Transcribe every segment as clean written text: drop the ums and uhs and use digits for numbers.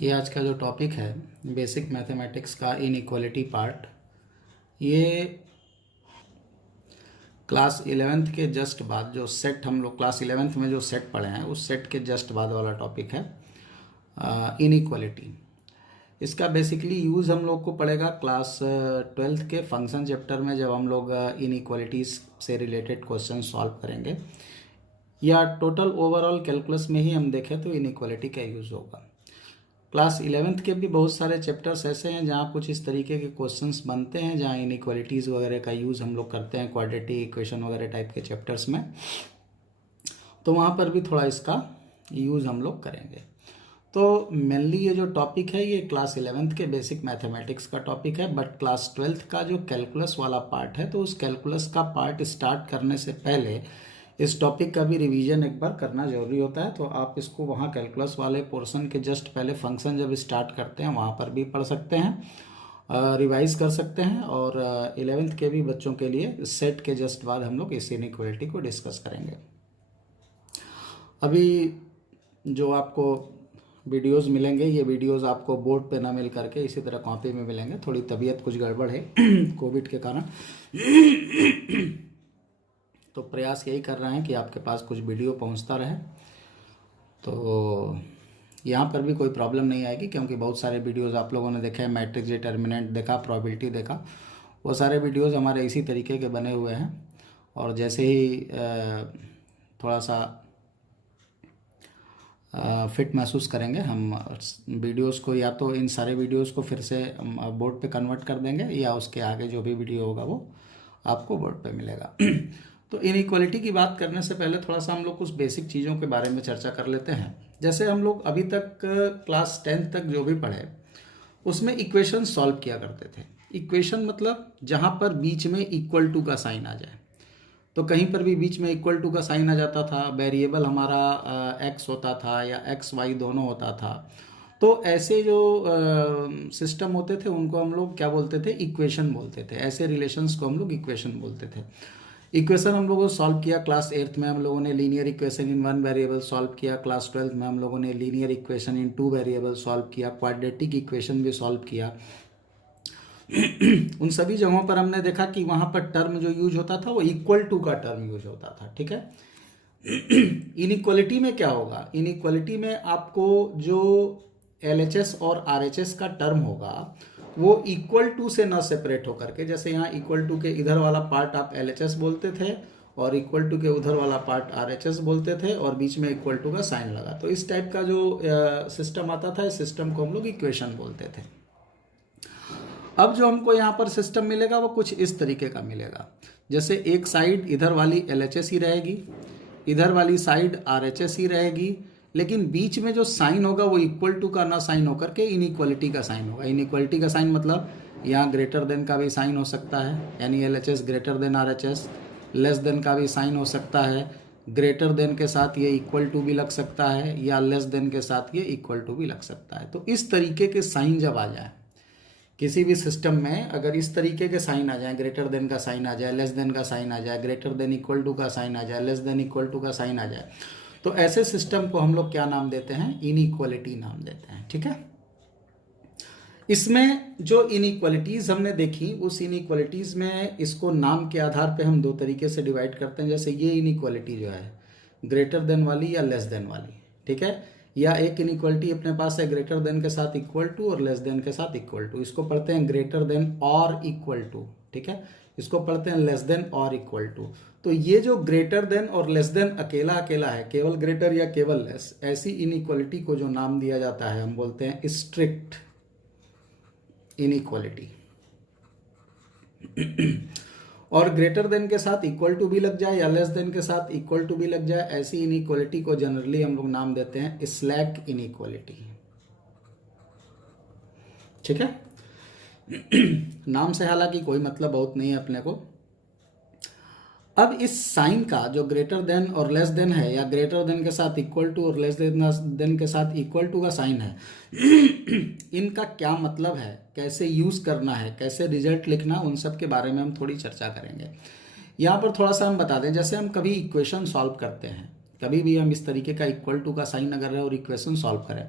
ये आज का जो टॉपिक है बेसिक मैथमेटिक्स का इनइक्वालिटी पार्ट, ये क्लास 11th के जस्ट बाद जो सेट हम लोग क्लास 11th में जो सेट पढ़े हैं उस सेट के जस्ट बाद वाला टॉपिक है इनइक्वालिटी। इसका बेसिकली यूज़ हम लोग को पड़ेगा क्लास 12th के फंक्शन चैप्टर में, जब हम लोग इनइक्वालिटीज़ से रिलेटेड क्वेश्चन सॉल्व करेंगे, या टोटल ओवरऑल कैलकुलस में ही हम देखें तो इनइक्वालिटी का यूज़ होगा। क्लास 11th के भी बहुत सारे चैप्टर्स ऐसे हैं जहाँ कुछ इस तरीके के क्वेश्चंस बनते हैं जहाँ इनइक्वालिटीज़ वगैरह का यूज़ हम लोग करते हैं क्वाड्रेटिक इक्वेशन वगैरह टाइप के चैप्टर्स में, तो वहाँ पर भी थोड़ा इसका यूज़ हम लोग करेंगे। तो मेनली ये जो टॉपिक है ये क्लास 11th के बेसिक मैथमेटिक्स का टॉपिक है, बट क्लास 12th का जो कैलकुलस वाला पार्ट है तो उस कैलकुलस का पार्ट स्टार्ट करने से पहले इस टॉपिक का भी रिवीजन एक बार करना ज़रूरी होता है। तो आप इसको वहाँ कैलकुलस वाले पोर्शन के जस्ट पहले फंक्शन जब स्टार्ट करते हैं वहाँ पर भी पढ़ सकते हैं, रिवाइज कर सकते हैं, और 11th के भी बच्चों के लिए सेट के जस्ट बाद हम लोग इस इनइक्वालिटी को डिस्कस करेंगे। अभी जो आपको वीडियोस मिलेंगे, ये वीडियोस आपको बोर्ड पे ना मिल करके इसी तरह कॉपी में मिलेंगे। थोड़ी तबीयत कुछ गड़बड़ है कोविड के कारण, तो प्रयास यही कर रहे हैं कि आपके पास कुछ वीडियो पहुंचता रहे। तो यहाँ पर भी कोई प्रॉब्लम नहीं आएगी क्योंकि बहुत सारे वीडियोस आप लोगों ने देखे हैं, मैट्रिक्स डिटर्मिनेंट देखा, प्रोबेबिलिटी देखा, वो सारे वीडियोस हमारे इसी तरीके के बने हुए हैं। और जैसे ही थोड़ा सा फिट महसूस करेंगे हम वीडियोस को, या तो इन सारे वीडियोस को फिर से बोर्ड पे कन्वर्ट कर देंगे, या उसके आगे जो भी वीडियो होगा वो आपको बोर्ड पे मिलेगा। तो इनइक्वालिटी की बात करने से पहले थोड़ा सा हम लोग कुछ बेसिक चीज़ों के बारे में चर्चा कर लेते हैं। जैसे हम लोग अभी तक क्लास 10th तक जो भी पढ़े उसमें इक्वेशन सॉल्व किया करते थे। इक्वेशन मतलब जहाँ पर बीच में इक्वल टू का साइन आ जाए, तो कहीं पर भी बीच में इक्वल टू का साइन आ जाता था, वेरिएबल हमारा एक्स होता था या एक्स वाई दोनों होता था, तो ऐसे जो सिस्टम होते थे उनको हम लोग क्या बोलते थे, इक्वेशन बोलते थे। ऐसे रिलेशंस को हम लोग इक्वेशन बोलते थे। इक्वेशन हम लोगों ने सॉल्व किया क्लास 8th में, हम लोगों ने linear equation in 1 variable solve किया। क्लास 12th में हम लोगों ने linear equation in 2 variable solve किया, क्वाड्रेटिक इक्वेशन भी सॉल्व किया। उन सभी जगहों पर हमने देखा कि वहाँ पर टर्म जो यूज होता था वो इक्वल टू का टर्म यूज होता था, ठीक है। इनइक्वालिटी में क्या होगा, इनइक्वालिटी में आपको जो LHS और RHS का टर्म होगा वो इक्वल टू से ना सेपरेट होकर के, जैसे यहाँ इक्वल टू के इधर वाला पार्ट आप LHS बोलते थे और इक्वल टू के उधर वाला पार्ट RHS बोलते थे और बीच में इक्वल टू का साइन लगा, तो इस टाइप का जो सिस्टम आता था इस सिस्टम को हम लोग इक्वेशन बोलते थे। अब जो हमको यहाँ पर सिस्टम मिलेगा वो कुछ इस तरीके का मिलेगा, जैसे एक साइड इधर वाली LHS ही रहेगी, इधर वाली साइड RHS ही रहेगी, लेकिन बीच में जो साइन होगा वो इक्वल टू का ना साइन होकर के इनइक्वालिटी का साइन होगा। इनइक्वालिटी का साइन मतलब यहाँ ग्रेटर देन का भी साइन हो सकता है, यानी LHS greater than RHS, less than का भी साइन हो सकता है, ग्रेटर देन के साथ ये इक्वल टू भी लग सकता है, या लेस देन के साथ ये इक्वल टू भी लग सकता है। तो इस तरीके के साइन जब आ जाए किसी भी सिस्टम में, अगर इस तरीके के साइन आ जाए, ग्रेटर देन का साइन आ जाए, लेस देन का साइन आ जाए, ग्रेटर देन इक्वल टू का साइन आ जाए, लेस देन इक्वल टू का साइन आ जाए, तो ऐसे सिस्टम को हम लोग क्या नाम देते हैं, इनइक्वालिटी नाम देते हैं, ठीक है। इसमें जो इनइक्वालिटीज हमने देखी उस इनइक्वालिटीज में इसको नाम के आधार पे हम दो तरीके से डिवाइड करते हैं। जैसे ये इनइक्वालिटी जो है ग्रेटर देन वाली या लेस देन वाली, ठीक है, या एक इनइक्वालिटी अपने पास है ग्रेटर देन के साथ इक्वल टू और लेस देन के साथ इक्वल टू, इसको पढ़ते हैं ग्रेटर देन और इक्वल टू, ठीक है, इसको पढ़ते हैं लेस देन और इक्वल टू। तो ये जो ग्रेटर देन और लेस देन अकेला अकेला है, केवल ग्रेटर या केवल लेस, ऐसी इनइक्वालिटी को जो नाम दिया जाता है हम बोलते हैं स्ट्रिक्ट इनइक्वालिटी। और ग्रेटर देन के साथ इक्वल टू भी लग जाए या लेस देन के साथ इक्वल टू भी लग जाए, ऐसी इनइक्वालिटी को जनरली हम लोग नाम देते हैं स्लैक इनइक्वालिटी, ठीक है। नाम से हालांकि कोई मतलब बहुत नहीं है अपने को। अब इस साइन का जो ग्रेटर देन और लेस देन है, या ग्रेटर देन के साथ इक्वल टू और लेस देन के साथ इक्वल टू का साइन है, इनका क्या मतलब है, कैसे यूज़ करना है, कैसे रिजल्ट लिखना, उन सब के बारे में हम थोड़ी चर्चा करेंगे। यहाँ पर थोड़ा सा हम बता दें, जैसे हम कभी इक्वेशन सॉल्व करते हैं, कभी भी हम इस तरीके का इक्वल टू का साइन अगर है और इक्वेशन सॉल्व करें,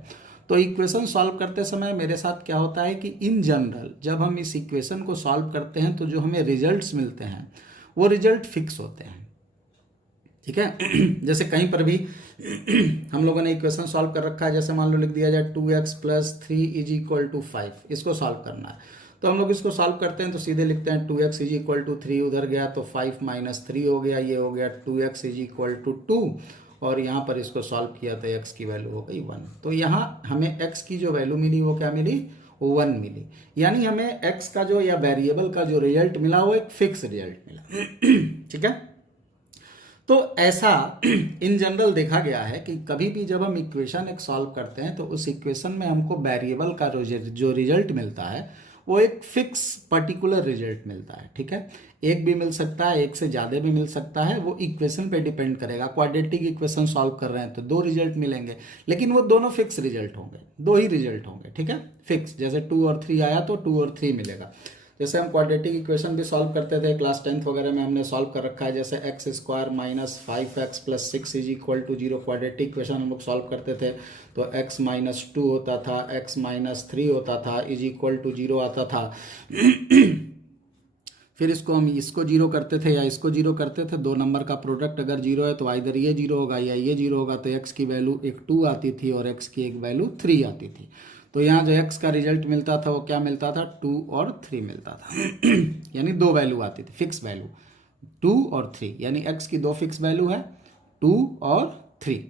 तो इक्वेशन सॉल्व करते समय मेरे साथ क्या होता है कि इन जनरल जब हम इस इक्वेशन को सॉल्व करते हैं तो जो हमें रिजल्ट्स मिलते हैं वो रिजल्ट फिक्स होते हैं, ठीक है। जैसे कहीं पर भी हम लोगों ने इक्वेशन सॉल्व कर रखा है, जैसे मान लो लिख दिया जाए 2x + 3 = 5, इसको सॉल्व करना है तो हम लोग इसको सॉल्व करते हैं तो सीधे लिखते हैं 2x = 3, उधर गया तो 5 - 3 हो गया, ये हो गया 2x = 2 और यहाँ पर इसको सॉल्व किया तो x की वैल्यू हो गई 1। तो यहाँ हमें x की जो वैल्यू मिली वो क्या मिली, 1 मिली, यानी हमें x का जो या वेरिएबल का जो रिजल्ट मिला वो एक फिक्स रिजल्ट मिला, ठीक है। तो ऐसा इन जनरल देखा गया है कि कभी भी जब हम इक्वेशन एक सॉल्व करते हैं तो उस इक्वेशन में हमको वेरिएबल का जो रिजल्ट मिलता है वो एक फिक्स पर्टिकुलर रिजल्ट मिलता है, ठीक है। एक भी मिल सकता है, एक से ज़्यादा भी मिल सकता है, वो इक्वेशन पे डिपेंड करेगा। क्वाड्रेटिक इक्वेशन सॉल्व कर रहे हैं तो 2 रिजल्ट मिलेंगे, लेकिन वो दोनों फिक्स रिजल्ट होंगे, 2 ही रिजल्ट होंगे, ठीक है, फिक्स। जैसे 2 और 3 आया तो 2 और 3 मिलेगा। जैसे हम क्वाड्रेटिक इक्वेशन भी सॉल्व करते थे क्लास 10th वगैरह में हमने सॉल्व कर रखा है, जैसे x² - 5x + 6 = 0 क्वाड्रेटिक इक्वेशन हम लोग सॉल्व करते थे तो x - 2 होता था, x - 3 होता था, = 0 आता था। फिर इसको हम इसको 0 करते थे या इसको 0 करते थे, 2 नंबर का प्रोडक्ट अगर 0 है तो इधर ये 0 होगा या ये 0 होगा, तो x की वैल्यू एक 2 आती थी और x की एक वैल्यू 3 आती थी। तो यहाँ जो x का रिजल्ट मिलता था वो क्या मिलता था, 2 और 3 मिलता था यानी 2 वैल्यू आती थी, फिक्स वैल्यू 2 और 3, यानी x की 2 फिक्स वैल्यू है 2 और 3।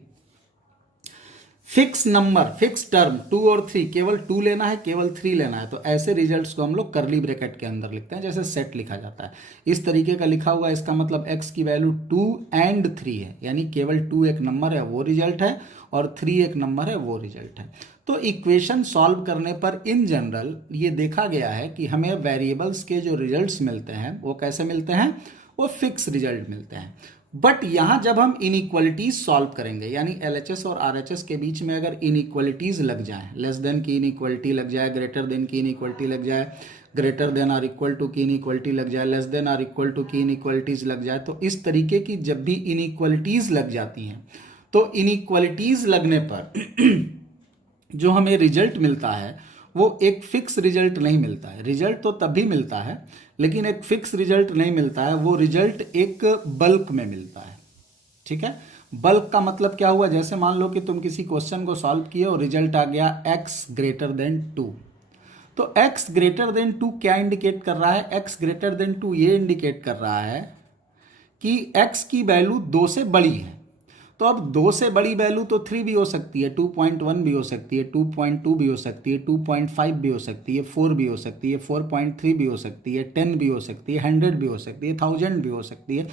फिक्स नंबर, फिक्स टर्म 2 और 3, केवल 2 लेना है, केवल 3 लेना है, तो ऐसे रिजल्ट्स को हम लोग करली ब्रैकेट के अंदर लिखते हैं, जैसे सेट लिखा जाता है इस तरीके का लिखा हुआ है। इसका मतलब x की वैल्यू 2 और 3 है, यानी केवल 2 एक नंबर है वो रिजल्ट है और 3 एक नंबर है वो रिजल्ट है। तो इक्वेशन सॉल्व करने पर इन जनरल ये देखा गया है कि हमें वेरिएबल्स के जो रिजल्ट्स मिलते हैं वो कैसे मिलते हैं, वो फिक्स रिजल्ट मिलते हैं। बट यहां जब हम इनइक्वालिटीज सॉल्व करेंगे, यानी एलएचएस और आरएचएस के बीच में अगर इनइक्वालिटीज लग जाए, लेस देन की इनइक्वालिटी लग जाए, ग्रेटर देन की इनइक्वालिटी लग जाए, ग्रेटर देन और इक्वल टू की इनइक्वालिटी लग जाए, लेस देन और इक्वल टू की इनइक्वालिटीज लग जाए, तो इस तरीके की जब भी इनइक्वालिटीज लग जाती हैं तो इनइक्वालिटीज लगने पर जो हमें रिजल्ट मिलता है वो एक फिक्स रिजल्ट नहीं मिलता है। रिजल्ट तो तब भी मिलता है लेकिन एक फिक्स रिजल्ट नहीं मिलता है, वो रिजल्ट एक बल्क में मिलता है, ठीक है। बल्क का मतलब क्या हुआ, जैसे मान लो कि तुम किसी क्वेश्चन को सॉल्व किए और रिजल्ट आ गया x > 2, तो x > 2 क्या इंडिकेट कर रहा है, x > 2 ये इंडिकेट कर रहा है कि x की वैल्यू 2 से बड़ी है। तो अब 2 से बड़ी वैल्यू तो 3 भी हो सकती है, 2.1 भी हो सकती है, 2.2 भी हो सकती है, 2.5 भी हो सकती है, 4 भी हो सकती है, 4.3 भी हो सकती है, 10 भी हो सकती है, 100 भी हो सकती है, 1000 भी हो सकती है।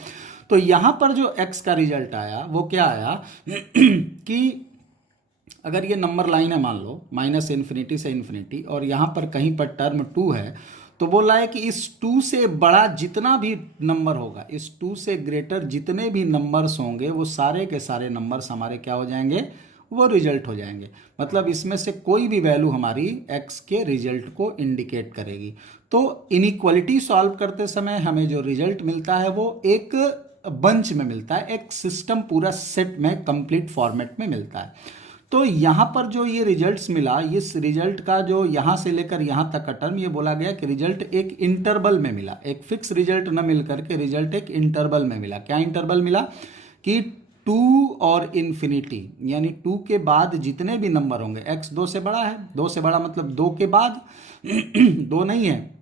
तो यहाँ पर जो x का रिजल्ट आया वो क्या आया कि अगर ये नंबर लाइन है मान लो -∞ से ∞, और यहाँ पर कहीं पर टर्म 2 है, तो बोला है कि इस 2 से बड़ा जितना भी नंबर होगा, इस 2 से ग्रेटर जितने भी नंबर्स होंगे वो सारे के सारे नंबर्स हमारे क्या हो जाएंगे, वो रिजल्ट हो जाएंगे। मतलब इसमें से कोई भी वैल्यू हमारी x के रिजल्ट को इंडिकेट करेगी। तो इनइक्वालिटी सॉल्व करते समय हमें जो रिजल्ट मिलता है वो एक बंच में मिलता है, एक सिस्टम पूरा सेट में कंप्लीट फॉर्मेट में मिलता है। तो यहाँ पर जो ये रिजल्ट्स मिला, इस रिजल्ट का जो यहाँ से लेकर यहाँ तक का टर्म, ये बोला गया कि रिजल्ट एक इंटरवल में मिला, एक फिक्स रिजल्ट न मिल करके रिजल्ट एक इंटरवल में मिला। क्या इंटरवल मिला कि 2 और इन्फिनिटी, यानी 2 के बाद जितने भी नंबर होंगे, x 2 से बड़ा है, 2 से बड़ा मतलब 2 के बाद 2 नहीं है,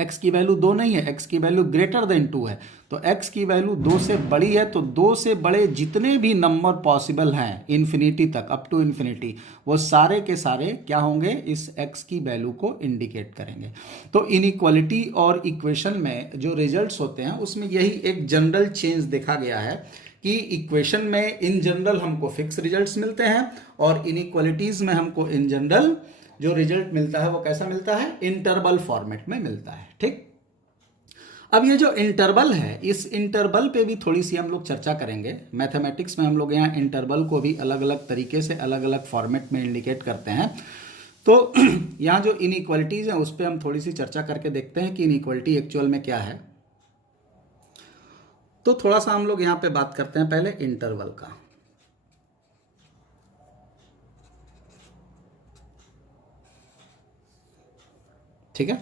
x की वैल्यू 2 नहीं है, x की वैल्यू ग्रेटर देन 2 है, तो x की वैल्यू 2 से बड़ी है, तो 2 से बड़े जितने भी नंबर पॉसिबल हैं इन्फिनिटी तक, अप टू इन्फिनिटी, वो सारे के सारे क्या होंगे, इस x की वैल्यू को इंडिकेट करेंगे। तो इनइक्वालिटी और इक्वेशन में जो रिजल्ट्स होते हैं उसमें यही एक जनरल चेंज देखा गया है कि इक्वेशन में इन जनरल हमको फिक्स रिजल्ट्स मिलते हैं और इनइक्वालिटीज में हमको इन जनरल जो रिजल्ट मिलता है वो कैसा मिलता है, इंटरवल फॉर्मेट में मिलता है, ठीक। अब ये जो इंटरवल है, इस इंटरवल पे भी थोड़ी सी हम लोग चर्चा करेंगे। मैथमेटिक्स में हम लोग यहाँ इंटरवल को भी अलग अलग तरीके से अलग अलग फॉर्मेट में इंडिकेट करते हैं। तो यहाँ जो इनइक्वालिटीज हैं उस पर हम थोड़ी सी चर्चा करके देखते हैं कि इनइक्वालिटी एक्चुअल में क्या है। तो थोड़ा सा हम लोग यहाँ पे बात करते हैं पहले इंटरवल का। ठीक है।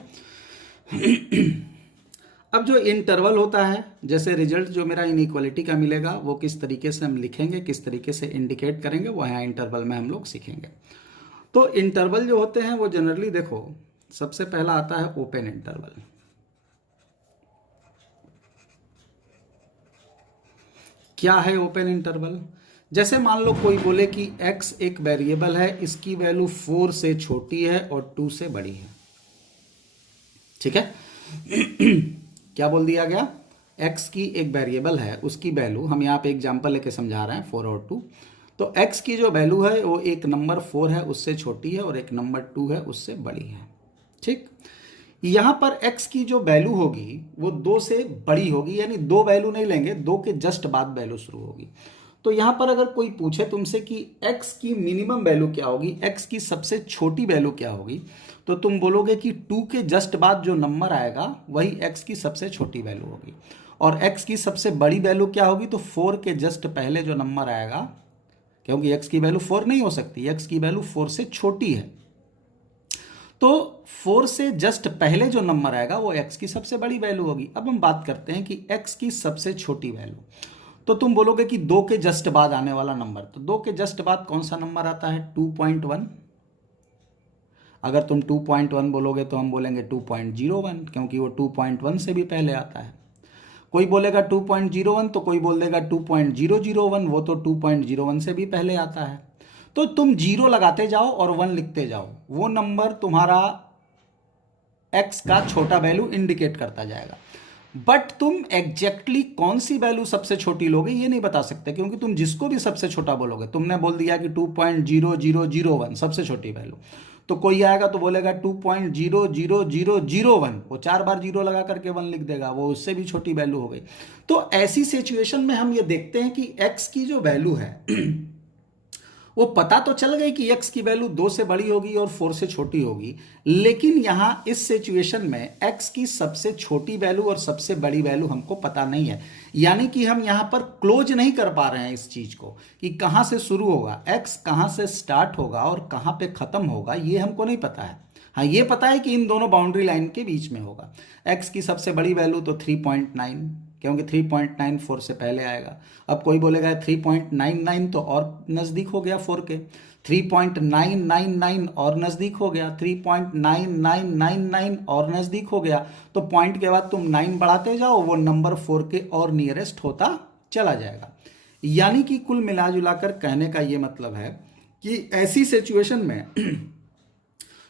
अब जो इंटरवल होता है, जैसे रिजल्ट जो मेरा इनइक्वालिटी का मिलेगा वो किस तरीके से हम लिखेंगे, किस तरीके से इंडिकेट करेंगे, वो यहाँ इंटरवल में हम लोग सीखेंगे। तो इंटरवल जो होते हैं वो जनरली देखो, सबसे पहला आता है ओपन इंटरवल। क्या है ओपन इंटरवल? जैसे मान लो कोई बोले कि x एक वेरिएबल है, इसकी वैल्यू 4 से छोटी है और 2 से बड़ी है, ठीक है। क्या बोल दिया गया? x की एक वेरिएबल है, उसकी वैल्यू, हम यहाँ पे एग्जांपल लेके समझा रहे हैं 4 और 2। तो x की जो वैल्यू है वो एक नंबर 4 है उससे छोटी है और एक नंबर 2 है उससे बड़ी है, ठीक। यहाँ पर x की जो वैल्यू होगी वो 2 से बड़ी होगी, यानी 2 वैल्यू नहीं लेंगे, 2 के जस्ट बाद वैल्यू शुरू होगी। तो यहाँ पर अगर कोई पूछे तुमसे कि x की मिनिमम वैल्यू क्या होगी, x की सबसे छोटी वैल्यू क्या होगी, तो तुम बोलोगे कि 2 के जस्ट बाद जो नंबर आएगा वही x की सबसे छोटी वैल्यू होगी। और x की सबसे बड़ी वैल्यू क्या होगी, तो 4 के जस्ट पहले जो नंबर आएगा, क्योंकि x की वैल्यू 4 नहीं हो सकती, x की वैल्यू 4 से छोटी है, तो 4 से जस्ट पहले जो नंबर आएगा वो x की सबसे बड़ी वैल्यू होगी। अब हम बात करते हैं कि x की सबसे छोटी वैल्यू, तो तुम बोलोगे कि 2 के जस्ट बाद आने वाला नंबर, तो 2 के जस्ट बाद कौन सा नंबर आता है, 2.1। अगर तुम 2.1 बोलोगे तो हम बोलेंगे 2.01, क्योंकि वो 2.1 से भी पहले आता है। कोई बोलेगा 2.01 तो कोई बोल देगा 2.001, वो तो 2.01 से भी पहले आता है। तो तुम 0 लगाते जाओ और 1 लिखते जाओ, वो नंबर तुम्हारा x का छोटा वैल्यू इंडिकेट करता जाएगा। बट तुम एग्जैक्टली कौन सी वैल्यू सबसे छोटी लोगे ये नहीं बता सकते, क्योंकि तुम जिसको भी सबसे छोटा बोलोगे, तुमने बोल दिया कि 2.0001 सबसे छोटी वैल्यू, तो कोई आएगा तो बोलेगा 2.00001, वो 4 बार 0 लगा करके 1 लिख देगा, वो उससे भी छोटी वैल्यू हो गई। तो ऐसी सिचुएशन में हम ये देखते हैं कि x की जो वैल्यू है वो पता तो चल गई कि x की वैल्यू 2 से बड़ी होगी और 4 से छोटी होगी, लेकिन यहां इस सिचुएशन में x की सबसे छोटी वैल्यू और सबसे बड़ी वैल्यू हमको पता नहीं है। यानी कि हम यहां पर क्लोज नहीं कर पा रहे हैं इस चीज को कि कहां से शुरू होगा, x कहां से स्टार्ट होगा और कहां पे खत्म होगा, ये हमको नहीं पता है। हाँ, ये पता है कि इन दोनों बाउंड्री लाइन के बीच में होगा। x की सबसे बड़ी वैल्यू तो 3.9, क्योंकि 3.94 से पहले आएगा। अब कोई बोलेगा 3.99 तो और नज़दीक हो गया 4 के, 3.999 और नज़दीक हो गया, 3.9999 और नज़दीक हो गया। तो पॉइंट के बाद तुम 9 बढ़ाते जाओ, वो नंबर 4 के और नियरेस्ट होता चला जाएगा। यानी कि कुल मिला जुला कर कहने का ये मतलब है कि ऐसी सिचुएशन में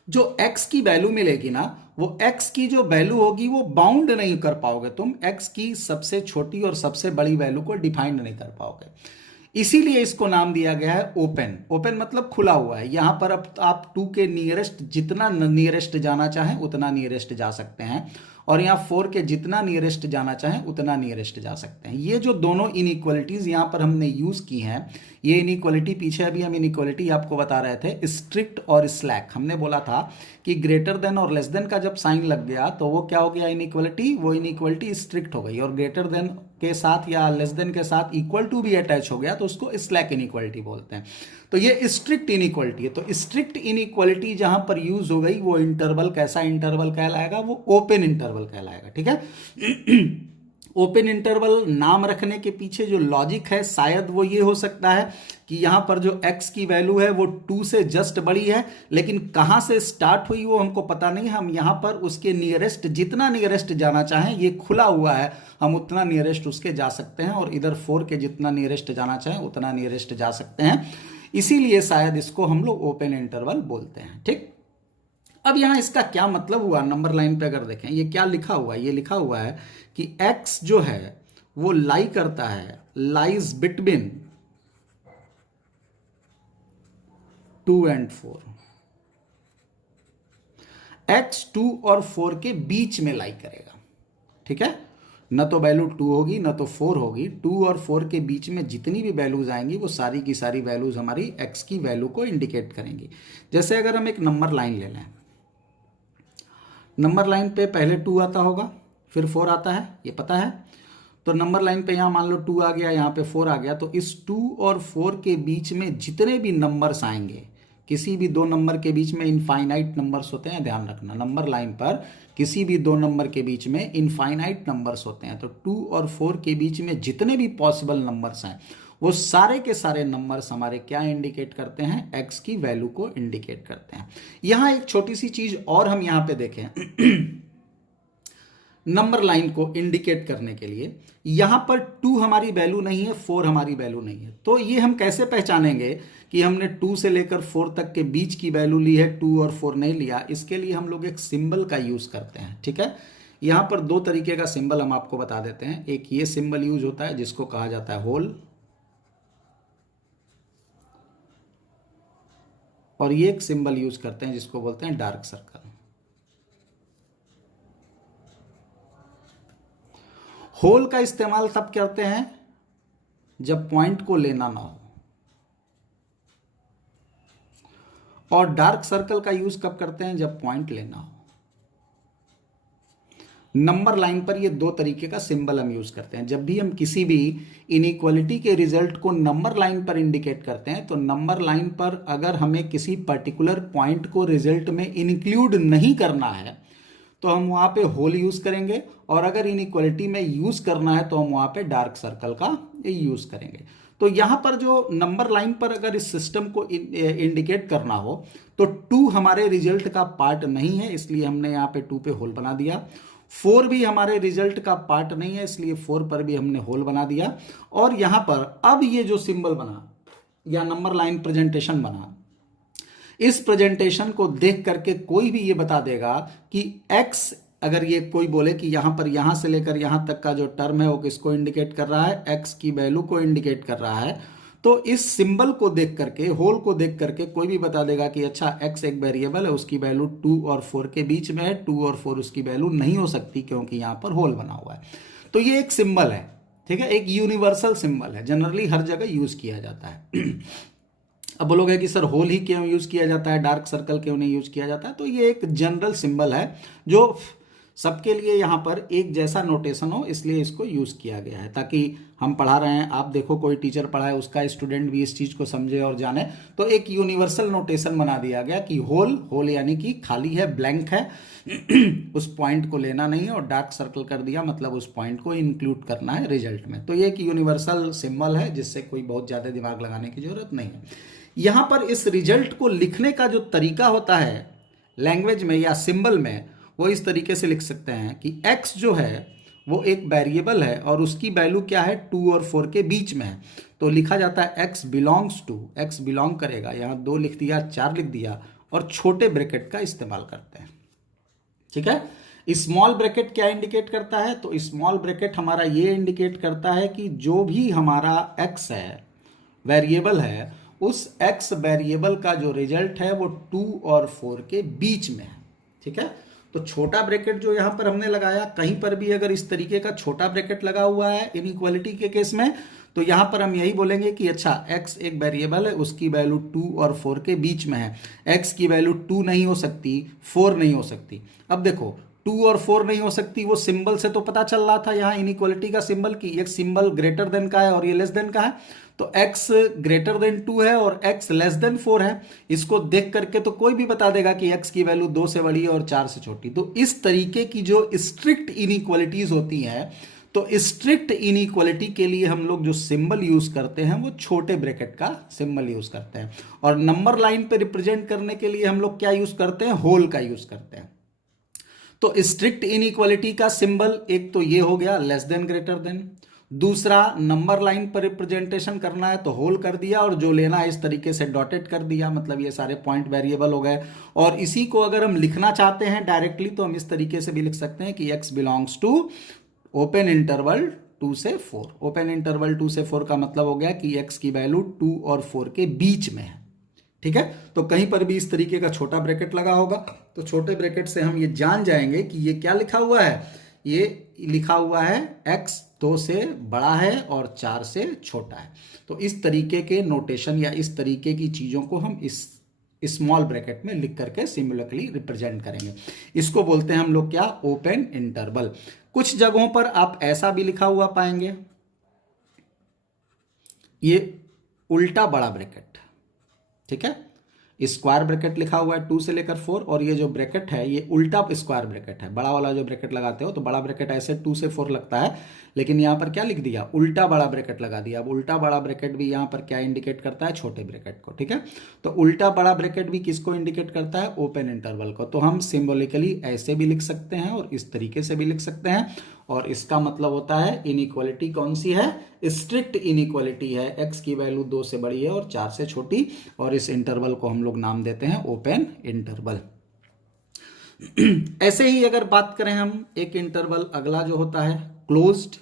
जो x की वैल्यू मिलेगी ना, वो x की जो वैल्यू होगी वो बाउंड नहीं कर पाओगे, तुम x की सबसे छोटी और सबसे बड़ी वैल्यू को डिफाइंड नहीं कर पाओगे। इसीलिए इसको नाम दिया गया है ओपन। ओपन मतलब खुला हुआ है। यहां पर अब आप 2 के नियरेस्ट जितना नियरेस्ट जाना चाहें उतना नियरेस्ट जा सकते हैं, और यहाँ 4 के जितना नियरेस्ट जाना चाहें उतना नियरेस्ट जा सकते हैं। ये जो दोनों इनइक्वालिटीज यहाँ पर हमने यूज की हैं, ये इनइक्वालिटी, पीछे अभी हम इनइक्वालिटी आपको बता रहे थे, स्ट्रिक्ट और स्लैक। हमने बोला था कि ग्रेटर देन और लेस देन का जब साइन लग गया तो वो क्या हो गया इनइक्वालिटी, वो इनइक्वालिटी स्ट्रिक्ट हो गई, और ग्रेटर देन के साथ या लेस देन के साथ इक्वल टू भी अटैच हो गया तो उसको स्लैक इनइक्वालिटी बोलते हैं। तो ये स्ट्रिक्ट इनइक्वालिटी है। तो स्ट्रिक्ट इनइक्वालिटी जहां पर यूज हो गई वो इंटरवल कैसा इंटरवल कहलाएगा, वो ओपन इंटरवल कहलाएगा, ठीक है। ओपन इंटरवल नाम रखने के पीछे जो लॉजिक है शायद वो ये हो सकता है कि यहां पर जो x की वैल्यू है वो 2 से जस्ट बड़ी है, लेकिन कहां से स्टार्ट हुई वो हमको पता नहीं। हम यहां पर उसके नियरेस्ट, जितना नियरेस्ट जाना चाहें, ये खुला हुआ है, हम उतना नियरेस्ट उसके जा सकते हैं, और इधर 4 के जितना नियरेस्ट जाना चाहें उतना नियरेस्ट जा सकते हैं। इसीलिए शायद इसको हम लोग ओपन इंटरवल बोलते हैं, ठीक। अब यहां इसका क्या मतलब हुआ, नंबर लाइन पे अगर देखें ये क्या लिखा हुआ है, ये लिखा हुआ है कि x जो है वो लाई करता है, लाइज बिटवीन 2 and 4। x 2 और 4 के बीच में लाई करेगा, ठीक है। न तो वैल्यू 2 होगी न तो 4 होगी, 2 और 4 के बीच में जितनी भी वैल्यूज आएंगी वो सारी की सारी वैल्यूज हमारी x की वैल्यू को इंडिकेट करेंगी। जैसे अगर हम एक नंबर लाइन ले लें, नंबर लाइन पे पहले 2 आता होगा, फिर 4 आता है, ये पता है। तो नंबर लाइन पे यहाँ मान लो 2 आ गया, यहाँ पे 4 आ गया, तो इस 2 और 4 के बीच में जितने भी नंबर्स आएंगे, किसी भी दो नंबर के बीच में इनफाइनाइट नंबर्स होते हैं, ध्यान रखना, नंबर लाइन पर किसी भी दो नंबर के बीच में इनफाइनाइट नंबर्स होते हैं। तो 2 और 4 के बीच में जितने भी पॉसिबल नंबर्स हैं वो सारे के सारे नंबर्स हमारे क्या इंडिकेट करते हैं, एक्स की वैल्यू को इंडिकेट करते हैं। यहां एक छोटी सी चीज और हम यहां पे देखें नंबर लाइन को इंडिकेट करने के लिए, यहां पर 2 हमारी वैल्यू नहीं है, 4 हमारी वैल्यू नहीं है। तो ये हम कैसे पहचानेंगे कि हमने 2 से लेकर 4 तक के बीच की वैल्यू ली है, 2 और 4 नहीं लिया? इसके लिए हम लोग एक सिंबल का यूज करते हैं, ठीक है। यहां पर दो तरीके का सिंबल हम आपको बता देते हैं। एक ये सिंबल यूज होता है जिसको कहा जाता है होल, और ये एक सिंबल यूज करते हैं जिसको बोलते हैं डार्क सर्कल। होल का इस्तेमाल तब करते हैं जब पॉइंट को लेना ना हो, और डार्क सर्कल का यूज कब करते हैं, जब पॉइंट लेना हो। नंबर लाइन पर ये दो तरीके का सिंबल हम यूज करते हैं। जब भी हम किसी भी इनइक्वालिटी के रिजल्ट को नंबर लाइन पर इंडिकेट करते हैं, तो नंबर लाइन पर अगर हमें किसी पर्टिकुलर पॉइंट को रिजल्ट में इंक्लूड नहीं करना है तो हम वहां पे होल यूज करेंगे, और अगर इनइक्वालिटी में यूज करना है तो हम वहां पे डार्क सर्कल का यूज करेंगे। तो यहां पर जो नंबर लाइन पर अगर इस सिस्टम को इंडिकेट करना हो तो 2 हमारे रिजल्ट का पार्ट नहीं है, इसलिए हमने यहां पे 2 पे होल बना दिया। 4 भी हमारे रिजल्ट का पार्ट नहीं है, इसलिए 4 पर भी हमने होल बना दिया। और यहां पर अब ये जो सिंबल बना या नंबर लाइन प्रेजेंटेशन बना, इस प्रेजेंटेशन को देख करके कोई भी ये बता देगा कि x, अगर ये कोई बोले कि यहां पर यहां से लेकर यहां तक का जो टर्म है वो किसको इंडिकेट कर रहा है, x की वैल्यू को इंडिकेट कर रहा है, तो इस सिंबल को देख करके, होल को देख करके कोई भी बता देगा कि अच्छा x एक वेरिएबल है, उसकी वैल्यू 2 और 4 के बीच में है, 2 और 4 उसकी वैल्यू नहीं हो सकती क्योंकि यहां पर होल बना हुआ है। तो ये एक सिंबल है, ठीक है, एक यूनिवर्सल सिंबल है, जनरली हर जगह यूज किया जाता है। अब बोलोगे कि सर होल ही क्यों यूज किया जाता है, डार्क सर्कल क्यों नहीं यूज किया जाता है? तो ये एक जनरल सिंबल है जो सबके लिए यहाँ पर एक जैसा नोटेशन हो, इसलिए इसको यूज किया गया है, ताकि हम पढ़ा रहे हैं, आप देखो कोई टीचर पढ़ाए, उसका स्टूडेंट भी इस चीज को समझे और जाने। तो एक यूनिवर्सल नोटेशन बना दिया गया कि होल, होल यानी कि खाली है, ब्लैंक है, उस पॉइंट को लेना नहीं है, और डार्क सर्कल कर दिया मतलब उस पॉइंट को इंक्लूड करना है रिजल्ट में। तो ये एक यूनिवर्सल सिंबल है जिससे कोई बहुत ज्यादा दिमाग लगाने की जरूरत नहीं है। यहां पर इस रिजल्ट को लिखने का जो तरीका होता है लैंग्वेज में या सिंबल में, वो इस तरीके से लिख सकते हैं कि x जो है वो एक वेरिएबल है और उसकी वैल्यू क्या है, 2 और 4 के बीच में है। तो लिखा जाता है x belongs to, x belong करेगा, यहां 2 लिख दिया, 4 लिख दिया, और छोटे ब्रैकेट का इस्तेमाल करते हैं, ठीक है। स्मॉल ब्रैकेट क्या इंडिकेट करता है? तो स्मॉल ब्रैकेट हमारा ये इंडिकेट करता है कि जो भी हमारा x है, वेरिएबल है, उस x वेरिएबल का जो रिजल्ट है वो 2 और 4 के बीच में है, ठीक है। तो छोटा ब्रैकेट जो यहां पर हमने लगाया, कहीं पर भी अगर इस तरीके का छोटा ब्रैकेट लगा हुआ है इनइक्वालिटी के केस में, तो यहां पर हम यही बोलेंगे कि अच्छा x एक वेरिएबल है, उसकी वैल्यू 2 और 4 के बीच में है, x की वैल्यू 2 नहीं हो सकती, 4 नहीं हो सकती। अब देखो 2 और 4 नहीं हो सकती, वो सिंबल से तो पता चल रहा था यहाँ इनइक्वालिटी का सिंबल की एक सिंबल ग्रेटर देन का है और ये लेस देन का है। तो x ग्रेटर देन 2 है और x लेस देन 4 है। इसको देख करके तो कोई भी बता देगा कि x की वैल्यू 2 से बड़ी है और 4 से छोटी। तो इस तरीके की जो स्ट्रिक्ट इनइक्वालिटीज होती हैं, तो स्ट्रिक्ट इनइक्वालिटी के लिए हम लोग जो सिंबल यूज करते हैं वो छोटे ब्रैकेट का सिंबल यूज करते हैं, और नंबर लाइन पे रिप्रेजेंट करने के लिए हम लोग क्या यूज करते हैं, होल का यूज करते हैं। तो स्ट्रिक्ट इनइक्वालिटी का सिंबल एक तो ये हो गया, लेस देन ग्रेटर देन। दूसरा, नंबर लाइन पर रिप्रेजेंटेशन करना है तो होल कर दिया, और जो लेना है इस तरीके से डॉटेड कर दिया, मतलब ये सारे पॉइंट वेरिएबल हो गए। और इसी को अगर हम लिखना चाहते हैं डायरेक्टली तो हम इस तरीके से भी लिख सकते हैं कि x belongs to open interval 2 से 4। ओपन इंटरवल 2 से 4 का मतलब हो गया कि x की वैल्यू 2 और 4 के बीच में है, ठीक है। तो कहीं पर भी इस तरीके का छोटा ब्रैकेट लगा होगा तो छोटे ब्रैकेट से हम ये जान जाएंगे कि ये क्या लिखा हुआ है, ये लिखा हुआ है x 2 से बड़ा है और 4 से छोटा है। तो इस तरीके के नोटेशन या इस तरीके की चीजों को हम इस स्मॉल ब्रैकेट में लिख करके सिम्बॉलिकली रिप्रेजेंट करेंगे। इसको बोलते हैं हम लोग क्या, ओपन इंटरवल। कुछ जगहों पर आप ऐसा भी लिखा हुआ पाएंगे, ये उल्टा बड़ा ब्रैकेट, ठीक है। स्क्वायर ब्रैकेट लिखा हुआ है 2 से लेकर 4, और ये जो ब्रैकेट है ये उल्टा स्क्वायर ब्रैकेट है। बड़ा वाला जो ब्रैकेट लगाते हो तो बड़ा ब्रैकेट ऐसे 2 से 4 लगता है, लेकिन यहाँ पर क्या लिख दिया, उल्टा बड़ा ब्रैकेट लगा दिया। अब उल्टा बड़ा ब्रैकेट भी यहाँ पर क्या इंडिकेट करता है, छोटे ब्रैकेट को, ठीक है। तो उल्टा बड़ा ब्रैकेट भी किसको इंडिकेट करता है, ओपन इंटरवल को। तो हम सिंबॉलिकली ऐसे भी लिख सकते हैं और इस तरीके से भी लिख सकते हैं, और इसका मतलब होता है इनइक्वालिटी कौन सी है, स्ट्रिक्ट इनइक्वालिटी है, x की वैल्यू 2 से बड़ी है और 4 से छोटी, और इस इंटरवल को हम लोग नाम देते हैं ओपन इंटरवल। ऐसे ही अगर बात करें हम एक इंटरवल अगला जो होता है क्लोज्ड।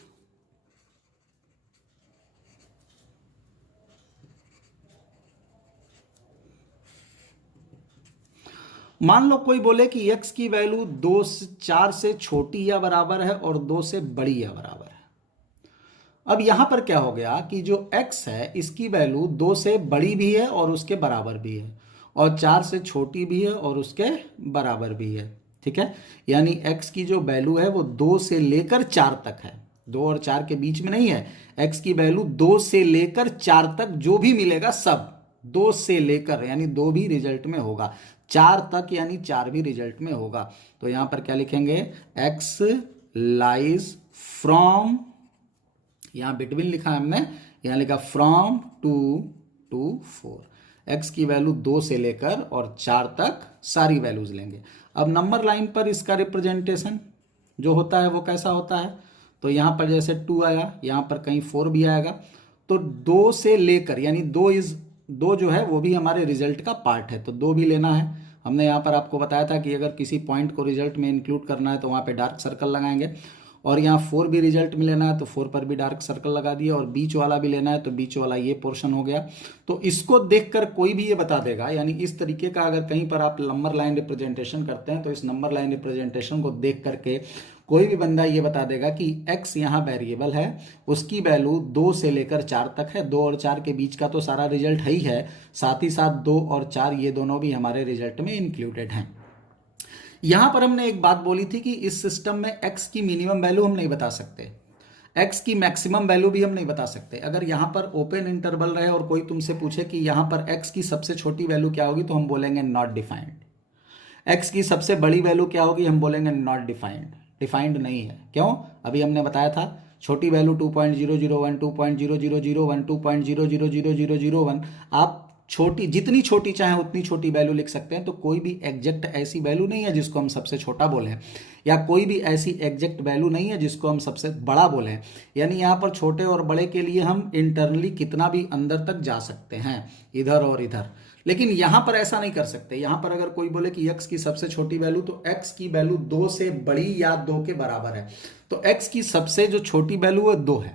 मान लो कोई बोले कि x की वैल्यू 2 से 4 से छोटी या बराबर है और 2 से बड़ी या बराबर है। अब यहां पर क्या हो गया कि जो x है इसकी वैल्यू 2 से बड़ी भी है और उसके बराबर भी है, और 4 से छोटी भी है और उसके बराबर भी है, ठीक है। यानी x की जो वैल्यू है वो 2 से लेकर 4 तक है, 2 और 4 के बीच में नहीं है। x की वैल्यू 2 से लेकर 4 तक जो भी मिलेगा सब 2 से लेकर, यानी 2 भी रिजल्ट में होगा, 4 तक यानी 4 भी रिजल्ट में होगा। तो यहां पर क्या लिखेंगे, x लाइज फ्रॉम, यहां बिटवीन लिखा है हमने, यहां लिखा फ्रॉम 2 to 4। x की वैल्यू 2 से लेकर और 4 तक सारी वैल्यूज लेंगे। अब नंबर लाइन पर इसका रिप्रेजेंटेशन जो होता है वो कैसा होता है, तो यहां पर जैसे 2 आया, यहां पर कहीं 4 भी आएगा, तो 2 से लेकर, यानी 2 जो है वो भी हमारे रिजल्ट का पार्ट है, तो 2 भी लेना है। हमने यहाँ पर आपको बताया था कि अगर किसी पॉइंट को रिजल्ट में इंक्लूड करना है तो वहाँ पे डार्क सर्कल लगाएंगे, और यहाँ 4 भी रिजल्ट में लेना है तो 4 पर भी डार्क सर्कल लगा दिया, और बीच वाला भी लेना है तो बीच वाला ये पोर्शन हो गया। तो इसको देखकर कोई भी ये बता देगा, यानी इस तरीके का अगर कहीं पर आप नंबर लाइन रिप्रेजेंटेशन करते हैं तो इस नंबर लाइन रिप्रेजेंटेशन को देख करके कोई भी बंदा ये बता देगा कि x यहाँ वेरिएबल है, उसकी वैल्यू 2 से लेकर 4 तक है, 2 और 4 के बीच का तो सारा रिजल्ट है ही है, साथ ही साथ 2 और 4 ये दोनों भी हमारे रिजल्ट में इंक्लूडेड हैं। यहां पर हमने एक बात बोली थी कि इस सिस्टम में x की मिनिमम वैल्यू हम नहीं बता सकते, x की मैक्सिमम वैल्यू भी हम नहीं बता सकते। अगर यहां पर ओपन इंटरवल रहे और कोई तुमसे पूछे कि यहां पर x की सबसे छोटी वैल्यू क्या होगी, तो हम बोलेंगे नॉट डिफाइंड। x की सबसे बड़ी वैल्यू क्या होगी, हम बोलेंगे नॉट डिफाइंड, डिफाइंड नहीं है। क्यों, अभी हमने बताया था छोटी वैल्यू 2.001, 2.0001, 2.000001, आप छोटी जितनी छोटी चाहे उतनी छोटी वैल्यू लिख सकते हैं। तो कोई भी एग्जैक्ट ऐसी वैल्यू नहीं है जिसको हम सबसे छोटा बोलें, या कोई भी ऐसी एग्जैक्ट वैल्यू नहीं है जिसको हम सबसे बड़ा बोलें। यानी यहाँ पर छोटे और बड़े के लिए हम इंटरनली कितना भी अंदर तक जा सकते हैं, इधर और इधर, लेकिन यहां पर ऐसा नहीं कर सकते। यहां पर अगर कोई बोले कि x की सबसे छोटी वैल्यू, तो x की वैल्यू 2 से बड़ी या 2 के बराबर है, तो x की सबसे जो छोटी वैल्यू है 2 है।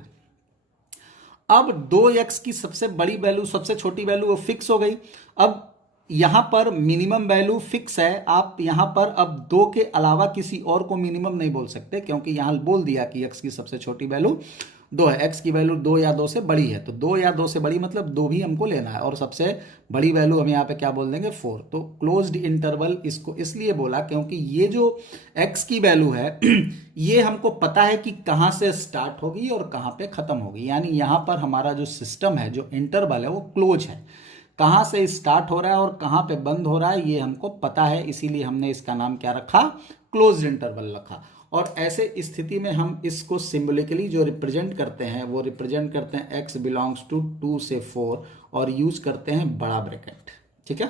अब 2x की सबसे बड़ी वैल्यू, सबसे छोटी वैल्यू वो फिक्स हो गई। अब यहां पर मिनिमम वैल्यू फिक्स है, आप यहां पर अब 2 के अलावा किसी और को मिनिमम नहीं बोल सकते, क्योंकि यहां बोल दिया कि x की सबसे छोटी वैल्यू 2 है, x की वैल्यू 2 या 2 से बड़ी है, तो 2 या 2 से बड़ी मतलब 2 भी हमको लेना है, और सबसे बड़ी वैल्यू हम यहाँ पे क्या बोल देंगे 4। तो क्लोज्ड इंटरवल इसको इसलिए बोला क्योंकि ये जो x की वैल्यू है ये हमको पता है कि कहाँ से स्टार्ट होगी और कहाँ पे खत्म होगी। यानी यहाँ पर हमारा जो सिस्टम है, जो इंटरवल है वो क्लोज है, कहाँ से स्टार्ट हो रहा है और कहाँ पे बंद हो रहा है ये हमको पता है, इसीलिए हमने इसका नाम क्या रखा, क्लोज्ड इंटरवल रखा। और ऐसे स्थिति में हम इसको सिंबॉलिकली जो रिप्रेजेंट करते हैं वो रिप्रेजेंट करते हैं x बिलोंग्स टू 2 से 4 और यूज करते हैं बड़ा ब्रैकेट, ठीक है।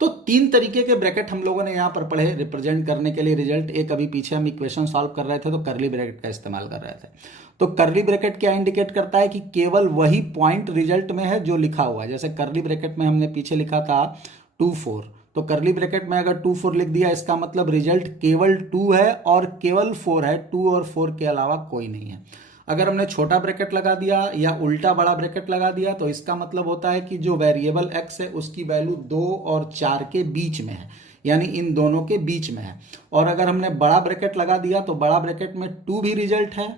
तो 3 तरीके के ब्रैकेट हम लोगों ने यहाँ पर पढ़े रिप्रेजेंट करने के लिए रिजल्ट। एक अभी पीछे हम इक्वेशन सॉल्व कर रहे थे तो करली ब्रैकेट का इस्तेमाल कर रहे थे। तो करली ब्रैकेट क्या इंडिकेट करता है कि केवल वही पॉइंट रिजल्ट में है जो लिखा हुआ है। जैसे करली ब्रैकेट में हमने पीछे लिखा था 2 4, तो करली ब्रैकेट में अगर 2 4 लिख दिया इसका मतलब रिजल्ट केवल 2 है और केवल 4 है, 2 और 4 के अलावा कोई नहीं है। अगर हमने छोटा ब्रैकेट लगा दिया या उल्टा बड़ा ब्रैकेट लगा दिया तो इसका मतलब होता है कि जो वेरिएबल x है उसकी वैल्यू 2 और 4 के बीच में है, यानी इन दोनों के बीच में है। और अगर हमने बड़ा ब्रैकेट लगा दिया तो बड़ा ब्रैकेट में 2 भी रिजल्ट है,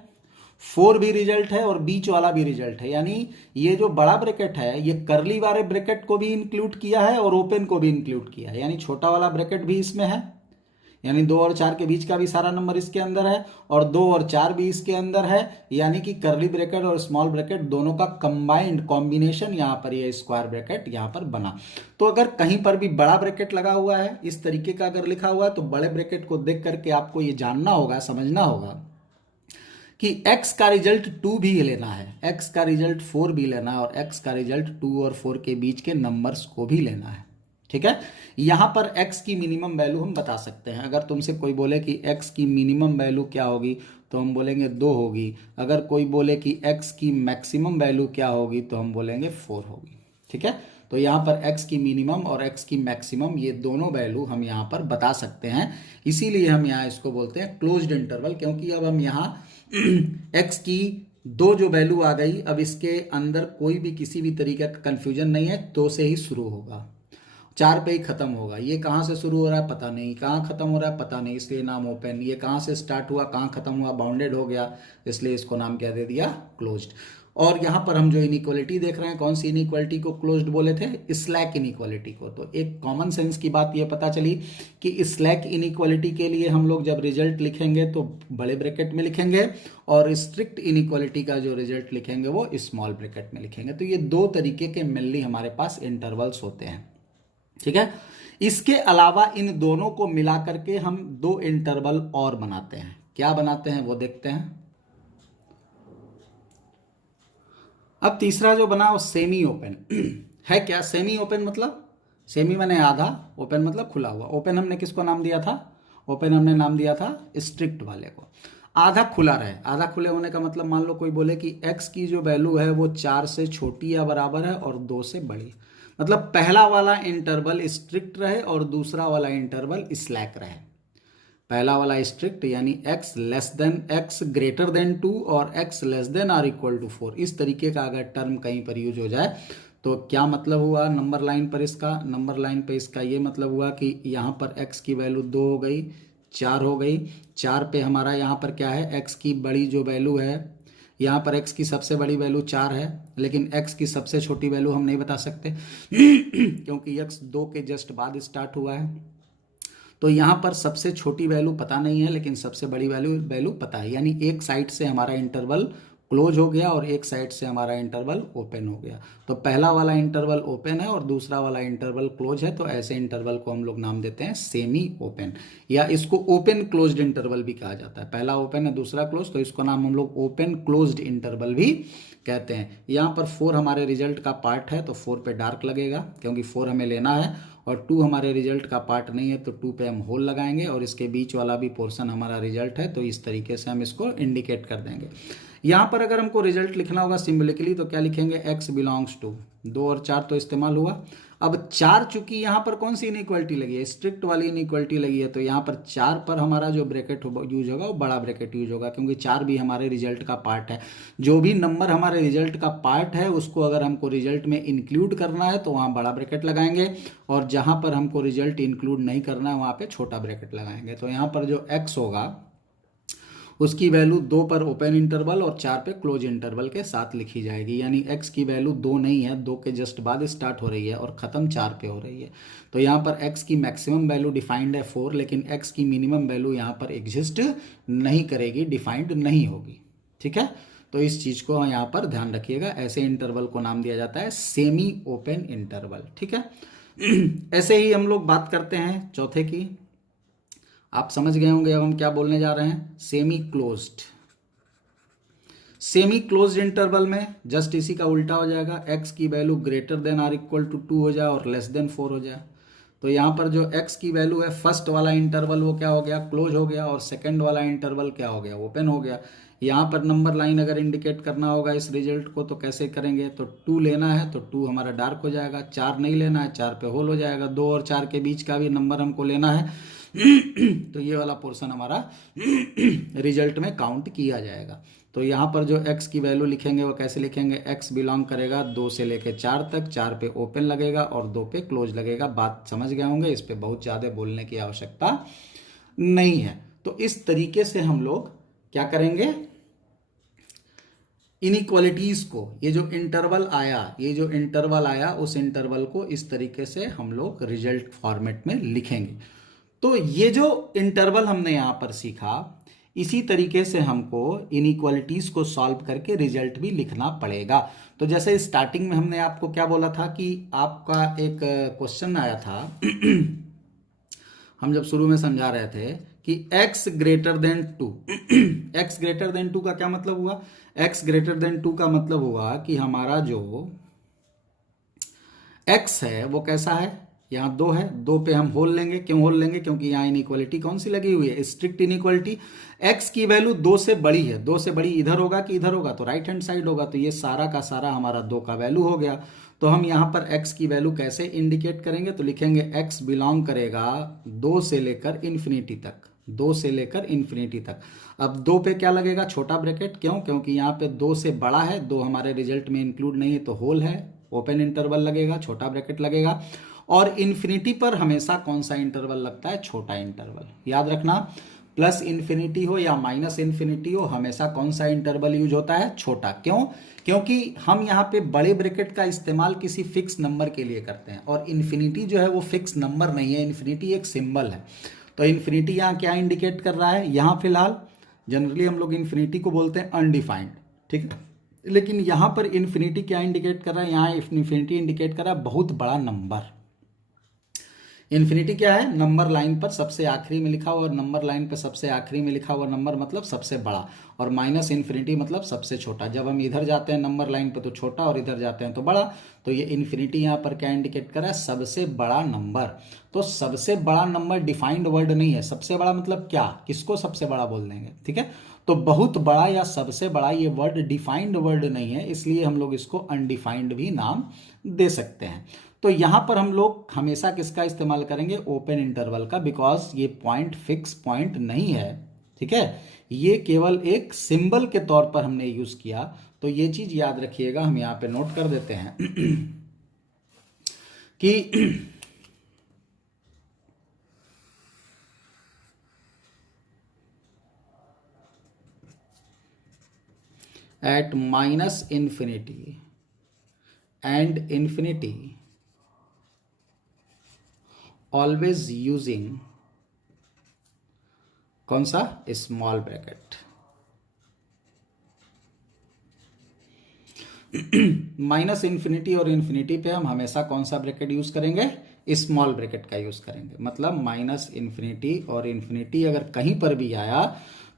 4 भी रिजल्ट है और बीच वाला भी रिजल्ट है। यानी ये जो बड़ा ब्रैकेट है ये करली वाले ब्रैकेट को भी इंक्लूड किया है और ओपन को भी इंक्लूड किया है, यानी छोटा वाला ब्रैकेट भी इसमें है, यानी 2 और 4 के बीच का भी सारा नंबर इसके अंदर है और 2 और 4 भी इसके अंदर है, यानी कि कर्ली ब्रैकेट और स्मॉल ब्रैकेट दोनों का कंबाइंड कॉम्बिनेशन यहाँ पर ये स्क्वायर ब्रैकेट यहाँ पर बना। तो अगर कहीं पर भी बड़ा ब्रैकेट लगा हुआ है इस तरीके का अगर लिखा हुआ है तो बड़े ब्रैकेट को देख करके आपको ये जानना होगा, समझना होगा कि x का रिजल्ट 2 भी लेना है, x का रिजल्ट 4 भी लेना है और x का रिजल्ट 2 और 4 के बीच के नंबर्स को भी लेना है। ठीक है, यहां पर x की मिनिमम वैल्यू हम बता सकते हैं। अगर तुमसे कोई बोले कि x की मिनिमम वैल्यू क्या होगी तो हम बोलेंगे 2 होगी। अगर कोई बोले कि x की मैक्सिमम वैल्यू क्या होगी तो हम बोलेंगे 4 होगी। ठीक है, तो यहाँ पर x की मिनिमम और x की मैक्सिमम ये दोनों वैल्यू हम यहाँ पर बता सकते हैं, इसीलिए हम यहाँ इसको बोलते हैं क्लोज्ड इंटरवल। क्योंकि अब हम यहाँ x की 2 जो वैल्यू आ गई, अब इसके अंदर कोई भी किसी भी तरीके का कंफ्यूजन नहीं है, 2 से ही शुरू होगा, 4 पे ही खत्म होगा। ये कहाँ से शुरू हो रहा है पता नहीं, कहाँ खत्म हो रहा है पता नहीं, इसलिए नाम ओपन। ये कहाँ से स्टार्ट हुआ कहाँ खत्म हुआ, बाउंडेड हो गया, इसलिए इसको नाम क्या दे दिया, क्लोज्ड। और यहाँ पर हम जो इनइक्वालिटी देख रहे हैं, कौन सी इनइक्वालिटी को क्लोज्ड बोले थे, स्लैक इनइक्वालिटी को। तो एक कॉमन सेंस की बात ये पता चली कि स्लैक इनइक्वालिटी के लिए हम लोग जब रिजल्ट लिखेंगे तो बड़े ब्रैकेट में लिखेंगे और स्ट्रिक्ट इनइक्वालिटी का जो रिजल्ट लिखेंगे वो स्मॉल ब्रैकेट में लिखेंगे। तो ये 2 तरीके के मेनली हमारे पास इंटरवल्स होते हैं। ठीक है, इसके अलावा इन दोनों को मिला करके हम 2 इंटरवल और बनाते हैं। क्या बनाते हैं वो देखते हैं। अब तीसरा जो बना वो सेमी ओपन है। क्या सेमी ओपन मतलब, सेमी माने आधा, ओपन मतलब खुला हुआ। ओपन हमने किसको नाम दिया था, ओपन हमने नाम दिया था स्ट्रिक्ट वाले को। आधा खुला रहे, आधा खुले होने का मतलब मान लो कोई बोले कि x की जो वैल्यू है वो 4 से छोटी या बराबर है और 2 से बड़ी, मतलब पहला वाला इंटरवल स्ट्रिक्ट रहे और दूसरा वाला इंटरवल स्लैक रहे। पहला वाला स्ट्रिक्ट यानी x less than x greater than 2 और x less than or equal to 4। इस तरीके का अगर टर्म कहीं पर यूज हो जाए तो क्या मतलब हुआ नंबर लाइन पर इसका, नंबर लाइन पर इसका ये मतलब हुआ कि यहाँ पर x की वैल्यू 2 हो गई, 4 हो गई। 4 पे हमारा यहाँ पर क्या है, x की बड़ी जो वैल्यू है, यहाँ पर x की सबसे बड़ी वैल्यू 4 है, लेकिन x की सबसे छोटी वैल्यू हम नहीं बता सकते क्योंकि x 2 के जस्ट बाद स्टार्ट हुआ है। तो यहाँ पर सबसे छोटी वैल्यू पता नहीं है लेकिन सबसे बड़ी वैल्यू पता है, यानी एक साइड से हमारा इंटरवल क्लोज हो गया और एक साइड से हमारा इंटरवल ओपन हो गया। तो पहला वाला इंटरवल ओपन है और दूसरा वाला इंटरवल क्लोज है, तो ऐसे इंटरवल को हम लोग नाम देते हैं सेमी ओपन, या इसको ओपन क्लोज्ड इंटरवल भी कहा जाता है। पहला ओपन है दूसरा क्लोज, तो इसको नाम हम लोग ओपन क्लोज्ड इंटरवल भी कहते हैं। यहाँ पर 4 हमारे रिजल्ट का पार्ट है तो 4 पे डार्क लगेगा क्योंकि 4 हमें लेना है, और 2 हमारे रिजल्ट का पार्ट नहीं है तो 2 पे हम होल लगाएंगे, और इसके बीच वाला भी पोर्शन हमारा रिजल्ट है, तो इस तरीके से हम इसको इंडिकेट कर देंगे। यहाँ पर अगर हमको रिजल्ट लिखना होगा सिंबलिकली तो क्या लिखेंगे, x बिलोंग्स टू 2 और 4 तो इस्तेमाल हुआ। अब 4 चूंकि यहाँ पर कौन सी इनइक्वालिटी लगी है, स्ट्रिक्ट वाली इनइक्वालिटी लगी है, तो यहाँ पर 4 पर हमारा जो ब्रैकेट यूज होगा वो बड़ा ब्रैकेट यूज होगा, क्योंकि 4 भी हमारे रिजल्ट का पार्ट है। जो भी नंबर हमारे रिजल्ट का पार्ट है उसको अगर हमको रिजल्ट में इंक्लूड करना है तो वहाँ बड़ा ब्रैकेट लगाएंगे, और जहाँ पर हमको रिजल्ट इंक्लूड नहीं करना है वहाँ पे छोटा ब्रैकेट लगाएंगे। तो यहाँ पर जो x होगा उसकी वैल्यू 2 पर ओपन इंटरवल और 4 पे क्लोज इंटरवल के साथ लिखी जाएगी, यानी x की वैल्यू 2 नहीं है, 2 के जस्ट बाद स्टार्ट हो रही है और ख़त्म 4 पे हो रही है। तो यहाँ पर x की मैक्सिमम वैल्यू डिफाइंड है 4, लेकिन x की मिनिमम वैल्यू यहाँ पर एग्जिस्ट नहीं करेगी, डिफाइंड नहीं होगी। ठीक है, तो इस चीज़ को यहाँ पर ध्यान रखिएगा। ऐसे इंटरवल को नाम दिया जाता है सेमी ओपन इंटरवल। ठीक है, ऐसे ही हम लोग बात करते हैं चौथे की। आप समझ गए होंगे अब हम क्या बोलने जा रहे हैं, semi closed. Semi closed interval में जस्ट इसी का उल्टा हो जाएगा, x की value greater than or equal to 2 हो जाए और लेस देन 4 हो जाए। तो यहाँ पर जो x की वैल्यू है फर्स्ट वाला इंटरवल वो क्या हो गया, क्लोज हो गया, और सेकंड वाला इंटरवल क्या हो गया, ओपन हो गया। यहाँ पर नंबर लाइन अगर इंडिकेट करना होगा इस रिजल्ट को तो कैसे करेंगे, तो 2 लेना है तो 2 हमारा डार्क हो जाएगा, 4 नहीं लेना है 4 पे होल हो जाएगा, 2 और 4 के बीच का भी नंबर हमको लेना है तो ये वाला पोर्शन हमारा रिजल्ट में काउंट किया जाएगा। तो यहाँ पर जो x की वैल्यू लिखेंगे वो कैसे लिखेंगे, x बिलोंग करेगा 2 से लेके 4 तक, 4 पे ओपन लगेगा और 2 पे क्लोज लगेगा। बात समझ गए होंगे, इस पे बहुत ज़्यादा बोलने की आवश्यकता नहीं है। तो इस तरीके से हम लोग क्या करेंगे, इनइक्वालिटीज़ को, ये जो इंटरवल आया उस इंटरवल को इस तरीके से हम लोग रिजल्ट फॉर्मेट में लिखेंगे। तो ये जो इंटरवल हमने यहाँ पर सीखा, इसी तरीके से हमको इनइक्वालिटीज को सॉल्व करके रिजल्ट भी लिखना पड़ेगा। तो जैसे स्टार्टिंग में हमने आपको क्या बोला था कि आपका एक क्वेश्चन आया था हम जब शुरू में समझा रहे थे कि x greater than 2 x greater than 2 का क्या मतलब हुआ? x ग्रेटर देन 2 का मतलब हुआ कि हमारा जो x है वो कैसा है, यहाँ 2 है, 2 पे हम होल लेंगे। क्यों होल लेंगे? क्योंकि यहाँ इनइक्वालिटी कौन सी लगी हुई है? Strict inequality. x की वैल्यू 2 से बड़ी है, 2 से बड़ी इधर होगा कि इधर होगा? तो राइट हैंड साइड होगा। तो ये सारा का सारा हमारा 2 का वैल्यू हो गया। तो हम यहाँ पर x की वैल्यू कैसे इंडिकेट करेंगे? तो लिखेंगे x बिलोंग करेगा 2 से लेकर इन्फिनिटी तक, 2 से लेकर इन्फिनिटी तक। अब 2 पे क्या लगेगा? छोटा ब्रैकेट। क्यों? क्योंकि यहाँ पे 2 से बड़ा है, 2 हमारे रिजल्ट में इंक्लूड नहीं है, तो होल है, ओपन इंटरवल लगेगा, छोटा ब्रैकेट लगेगा। और इन्फिनिटी पर हमेशा कौन सा इंटरवल लगता है? छोटा इंटरवल। याद रखना, प्लस इन्फिनिटी हो या माइनस इन्फिनिटी हो, हमेशा कौन सा इंटरवल यूज होता है? छोटा। क्यों? क्योंकि हम यहाँ पे बड़े ब्रैकेट का इस्तेमाल किसी फिक्स नंबर के लिए करते हैं, और इन्फिनिटी जो है वो फिक्स नंबर नहीं है, इन्फिनिटी एक सिंबल है। तो इन्फिनिटी यहाँ क्या इंडिकेट कर रहा है? यहाँ फिलहाल जनरली हम लोग इन्फिनिटी को बोलते हैं अनडिफाइंड, ठीक है। लेकिन यहाँ पर इन्फिनिटी क्या इंडिकेट कर रहा है? यहाँ इन्फिनिटी इंडिकेट कर रहा है बहुत बड़ा नंबर। इन्फिनिटी क्या है? नंबर लाइन पर सबसे आखिरी में लिखा हुआ, और नंबर लाइन पर सबसे आखिरी में लिखा हुआ नंबर मतलब सबसे बड़ा, और माइनस इन्फिनिटी मतलब सबसे छोटा। जब हम इधर जाते हैं नंबर लाइन पर तो छोटा, और इधर जाते हैं तो बड़ा। तो ये इन्फिनिटी यहाँ पर क्या इंडिकेट कर रहा है? सबसे बड़ा नंबर। तो सबसे बड़ा नंबर डिफाइंड वर्ड नहीं है। सबसे बड़ा मतलब क्या? किसको सबसे बड़ा बोल देंगे? ठीक है। तो बहुत बड़ा या सबसे बड़ा ये वर्ड डिफाइंड वर्ड नहीं है, इसलिए हम लोग इसको अनडिफाइंड भी नाम दे सकते हैं। तो यहां पर हम लोग हमेशा किसका इस्तेमाल करेंगे? ओपन इंटरवल का, बिकॉज ये पॉइंट फिक्स पॉइंट नहीं है, ठीक है। ये केवल एक सिंबल के तौर पर हमने यूज किया। तो ये चीज याद रखिएगा, हम यहां पे नोट कर देते हैं कि at minus infinity and infinity always using कौन सा? Small bracket. माइनस इन्फिनिटी और इन्फिनिटी पे हम हमेशा कौन सा ब्रैकेट यूज करेंगे? स्मॉल ब्रैकेट का यूज करेंगे। मतलब माइनस इन्फिनिटी और इन्फिनिटी अगर कहीं पर भी आया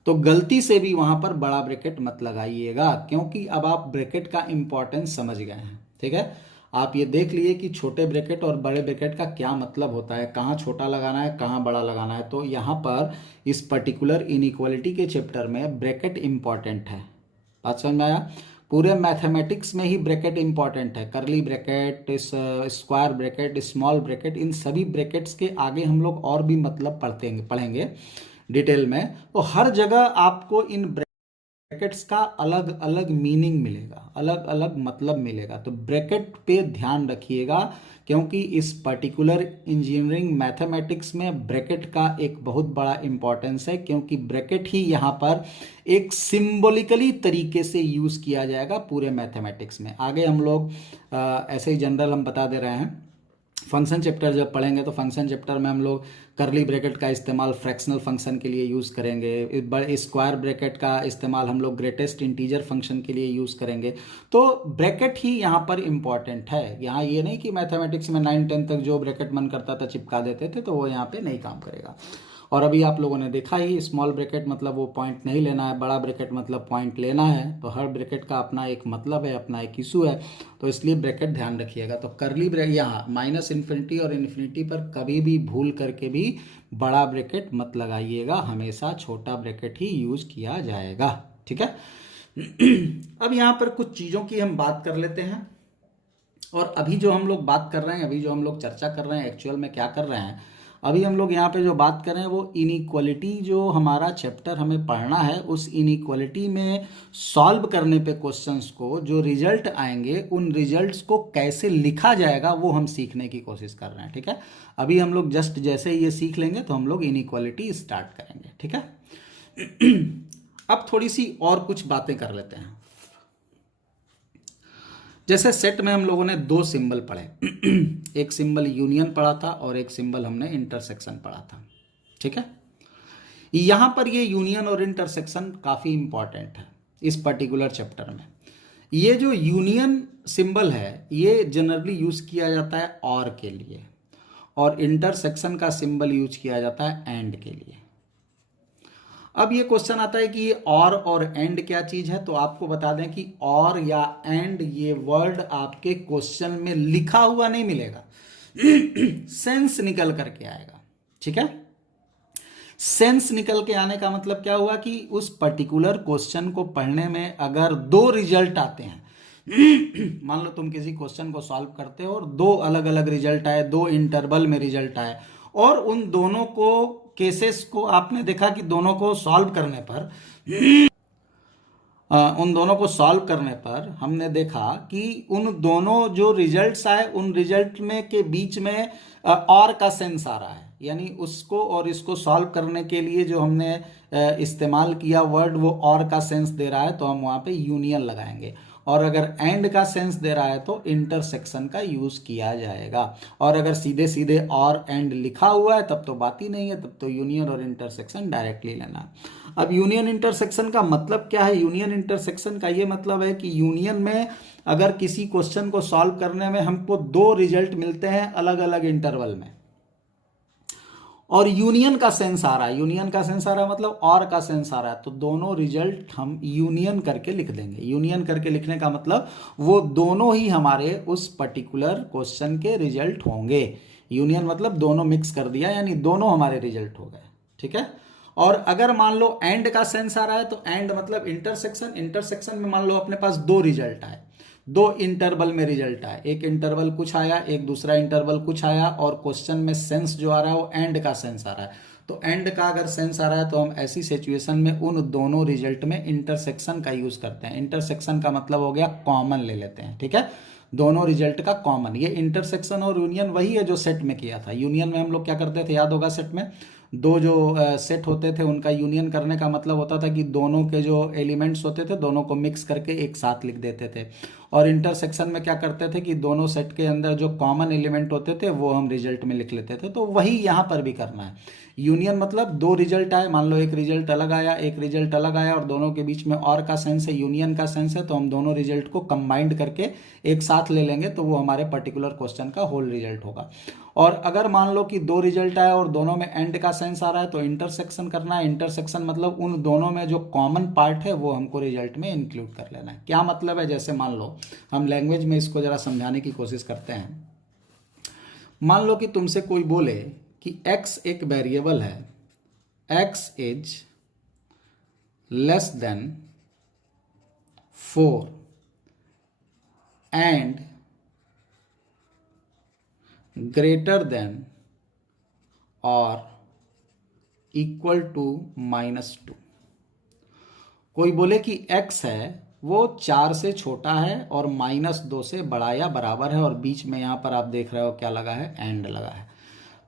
तो गलती से भी वहां पर बड़ा ब्रैकेट मत लगाइएगा, क्योंकि अब आप ब्रैकेट का इंपॉर्टेंस समझ गए हैं, ठीक है। आप ये देख लिए कि छोटे ब्रैकेट और बड़े ब्रैकेट का क्या मतलब होता है, कहाँ छोटा लगाना है, कहाँ बड़ा लगाना है। तो यहाँ पर इस पर्टिकुलर इनइक्वालिटी के चैप्टर में ब्रैकेट इंपॉर्टेंट है। बात समझ में आया? पूरे मैथमेटिक्स में ही ब्रैकेट इंपॉर्टेंट है। Curly bracket, square bracket, small bracket, इन सभी ब्रैकेट्स के आगे हम लोग और भी मतलब पढ़ेंगे डिटेल में। तो हर जगह आपको इन ब्रैकेट्स का अलग अलग मीनिंग मिलेगा, अलग अलग मतलब मिलेगा। तो ब्रैकेट पे ध्यान रखिएगा, क्योंकि इस पर्टिकुलर इंजीनियरिंग मैथमेटिक्स में ब्रैकेट का एक बहुत बड़ा इंपॉर्टेंस है, क्योंकि ब्रैकेट ही यहाँ पर एक सिंबॉलिकली तरीके से यूज किया जाएगा पूरे मैथमेटिक्स में। आगे हम लोग ऐसे ही जनरल हम बता दे रहे हैं। फंक्शन चैप्टर जब पढ़ेंगे तो फंक्शन चैप्टर में हम लोग करली ब्रैकेट का इस्तेमाल फ्रैक्शनल फंक्शन के लिए यूज़ करेंगे, स्क्वायर ब्रैकेट का इस्तेमाल हम लोग ग्रेटेस्ट इंटीजर फंक्शन के लिए यूज़ करेंगे। तो ब्रैकेट ही यहाँ पर इम्पॉर्टेंट है। यहाँ ये नहीं कि मैथमेटिक्स में 9-10 तक जो ब्रैकेट मन करता था चिपका देते थे, तो वो यहाँ पे नहीं काम करेगा। और अभी आप लोगों ने देखा ही, स्मॉल ब्रैकेट मतलब वो पॉइंट नहीं लेना है, बड़ा ब्रैकेट मतलब पॉइंट लेना है। तो हर ब्रैकेट का अपना एक मतलब है, अपना एक इशू है, तो इसलिए ब्रैकेट ध्यान रखिएगा। तो करली ब्रैकेट यहाँ माइनस इन्फिनिटी और इन्फिनिटी पर कभी भी भूल करके भी बड़ा ब्रैकेट मत लगाइएगा, हमेशा छोटा ब्रैकेट ही यूज किया जाएगा, ठीक है। अब यहाँ पर कुछ चीज़ों की हम बात कर लेते हैं। और अभी जो हम लोग बात कर रहे हैं, अभी जो हम लोग चर्चा कर रहे हैं, एक्चुअल में क्या कर रहे हैं, अभी हम लोग यहाँ पे जो बात कर रहे हैं वो इनइक्वालिटी, जो हमारा चैप्टर हमें पढ़ना है, उस इनइक्वालिटी में सॉल्व करने पे क्वेश्चंस को जो रिजल्ट आएंगे, उन रिजल्ट्स को कैसे लिखा जाएगा वो हम सीखने की कोशिश कर रहे हैं, ठीक है। अभी हम लोग जस्ट जैसे ही ये सीख लेंगे तो हम लोग इनइक्वालिटी स्टार्ट करेंगे, ठीक है। अब थोड़ी सी और कुछ बातें कर लेते हैं। जैसे सेट में हम लोगों ने 2 सिंबल पढ़े, एक सिंबल यूनियन पढ़ा था और एक सिंबल हमने इंटरसेक्शन पढ़ा था, ठीक है। यहां पर ये यूनियन और इंटरसेक्शन काफी इंपॉर्टेंट है इस पर्टिकुलर चैप्टर में। ये जो यूनियन सिंबल है ये जनरली यूज किया जाता है और के लिए, और इंटरसेक्शन का सिंबल यूज किया जाता है एंड के लिए। अब ये क्वेश्चन आता है कि ये और एंड क्या चीज है, तो आपको बता दें कि और या एंड ये वर्ड आपके क्वेश्चन में लिखा हुआ नहीं मिलेगा, सेंस निकल करके आएगा। ठीक है, सेंस निकल के आने का मतलब क्या हुआ कि उस पर्टिकुलर क्वेश्चन को पढ़ने में अगर दो रिजल्ट आते हैं, मान लो तुम किसी क्वेश्चन को सॉल्व करते हो और दो अलग अलग रिजल्ट आए, दो इंटरवल में रिजल्ट आए, और उन दोनों को केसेस को आपने देखा कि दोनों को सॉल्व करने पर हमने देखा कि उन दोनों जो रिजल्ट्स आए उन रिजल्ट में के बीच में और का सेंस आ रहा है, यानी उसको और इसको सॉल्व करने के लिए जो हमने इस्तेमाल किया वर्ड वो और का सेंस दे रहा है, तो हम वहाँ पे यूनियन लगाएंगे। और अगर एंड का सेंस दे रहा है तो इंटरसेक्शन का यूज किया जाएगा। और अगर सीधे सीधे और एंड लिखा हुआ है तब तो बात ही नहीं है, तब तो यूनियन और इंटरसेक्शन डायरेक्टली लेना। अब यूनियन इंटरसेक्शन का मतलब क्या है? यूनियन इंटरसेक्शन का ये मतलब है कि यूनियन में अगर किसी क्वेश्चन को सॉल्व करने में हमको दो रिजल्ट मिलते हैं अलग अलग इंटरवल में, और यूनियन का सेंस आ रहा है, यूनियन का सेंस आ रहा है मतलब और का सेंस आ रहा है, तो दोनों रिजल्ट हम यूनियन करके लिख देंगे। यूनियन करके लिखने का मतलब वो दोनों ही हमारे उस पर्टिकुलर क्वेश्चन के रिजल्ट होंगे। यूनियन मतलब दोनों मिक्स कर दिया, यानी दोनों हमारे रिजल्ट हो गए। ठीक है, और अगर मान लो एंड का सेंस आ रहा है तो एंड मतलब इंटरसेक्शन। इंटरसेक्शन में मान लो अपने पास दो रिजल्ट आए, दो इंटरवल में रिजल्ट आया, एक इंटरवल कुछ आया, एक दूसरा इंटरवल कुछ आया, और क्वेश्चन में सेंस जो आ रहा है वो एंड का सेंस आ रहा है। तो एंड का अगर सेंस आ रहा है तो हम ऐसी सिचुएशन में उन दोनों रिजल्ट में इंटरसेक्शन का यूज करते हैं। इंटरसेक्शन का मतलब हो गया कॉमन ले लेते हैं। ठीक है, दोनों रिजल्ट का कॉमन। ये इंटरसेक्शन और यूनियन वही है जो सेट में किया था। यूनियन में हम लोग क्या करते थे, याद होगा, सेट में दो जो सेट होते थे उनका यूनियन करने का मतलब होता था कि दोनों के जो एलिमेंट्स होते थे दोनों को मिक्स करके एक साथ लिख देते थे। और इंटरसेक्शन में क्या करते थे कि दोनों सेट के अंदर जो कॉमन एलिमेंट होते थे वो हम रिजल्ट में लिख लेते थे। तो वही यहाँ पर भी करना है। यूनियन मतलब दो रिजल्ट आए, मान लो एक रिजल्ट अलग आया, एक रिजल्ट अलग आया, और दोनों के बीच में और का सेंस है, यूनियन का सेंस है, तो हम दोनों रिजल्ट को कंबाइंड करके एक साथ ले लेंगे तो वो हमारे पर्टिकुलर क्वेश्चन का होल रिजल्ट होगा। और अगर मान लो कि दो रिजल्ट आए और दोनों में एंड का सेंस आ रहा है तो इंटरसेक्शन करना है। इंटरसेक्शन मतलब उन दोनों में जो कॉमन पार्ट है वो हमको रिजल्ट में इंक्लूड कर लेना है। क्या मतलब है, जैसे मान लो हम लैंग्वेज में इसको जरा समझाने की कोशिश करते हैं। मान लो कि तुमसे कोई बोले कि x एक वेरिएबल है, x is less than 4 and greater than और इक्वल टू -2। कोई बोले कि x है वो 4 से छोटा है और -2 से बड़ा या बराबर है, और बीच में यहां पर आप देख रहे हो क्या लगा है, एंड लगा है।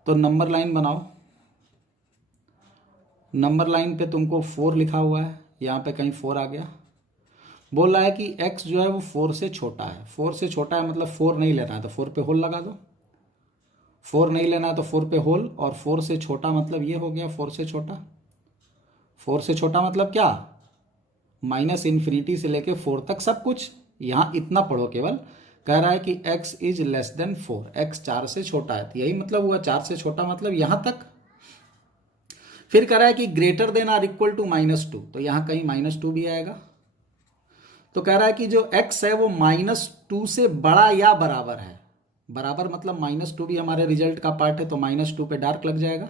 तो नंबर लाइन बनाओ। नंबर लाइन पे तुमको 4 लिखा हुआ है, यहाँ पे कहीं 4 आ गया। बोल रहा है कि x जो है वो 4 से छोटा है। 4 से छोटा है मतलब 4 नहीं लेना है तो 4 पे होल लगा दो। 4 नहीं लेना है तो 4 पे होल, और 4 से छोटा मतलब ये हो गया 4 से छोटा। 4 से छोटा मतलब क्या, -∞ से लेके 4 तक सब कुछ। यहाँ इतना पढ़ो केवल। कह रहा है कि x is less than 4, x 4 से छोटा है, तो यही मतलब हुआ 4 से छोटा मतलब यहां तक। फिर कह रहा है कि ग्रेटर देन और इक्वल टू -2, तो यहां कहीं -2 भी आएगा। तो कह रहा है कि जो x है वो -2 से बड़ा या बराबर है। बराबर मतलब -2 भी हमारे रिजल्ट का पार्ट है, तो -2 पे डार्क लग जाएगा।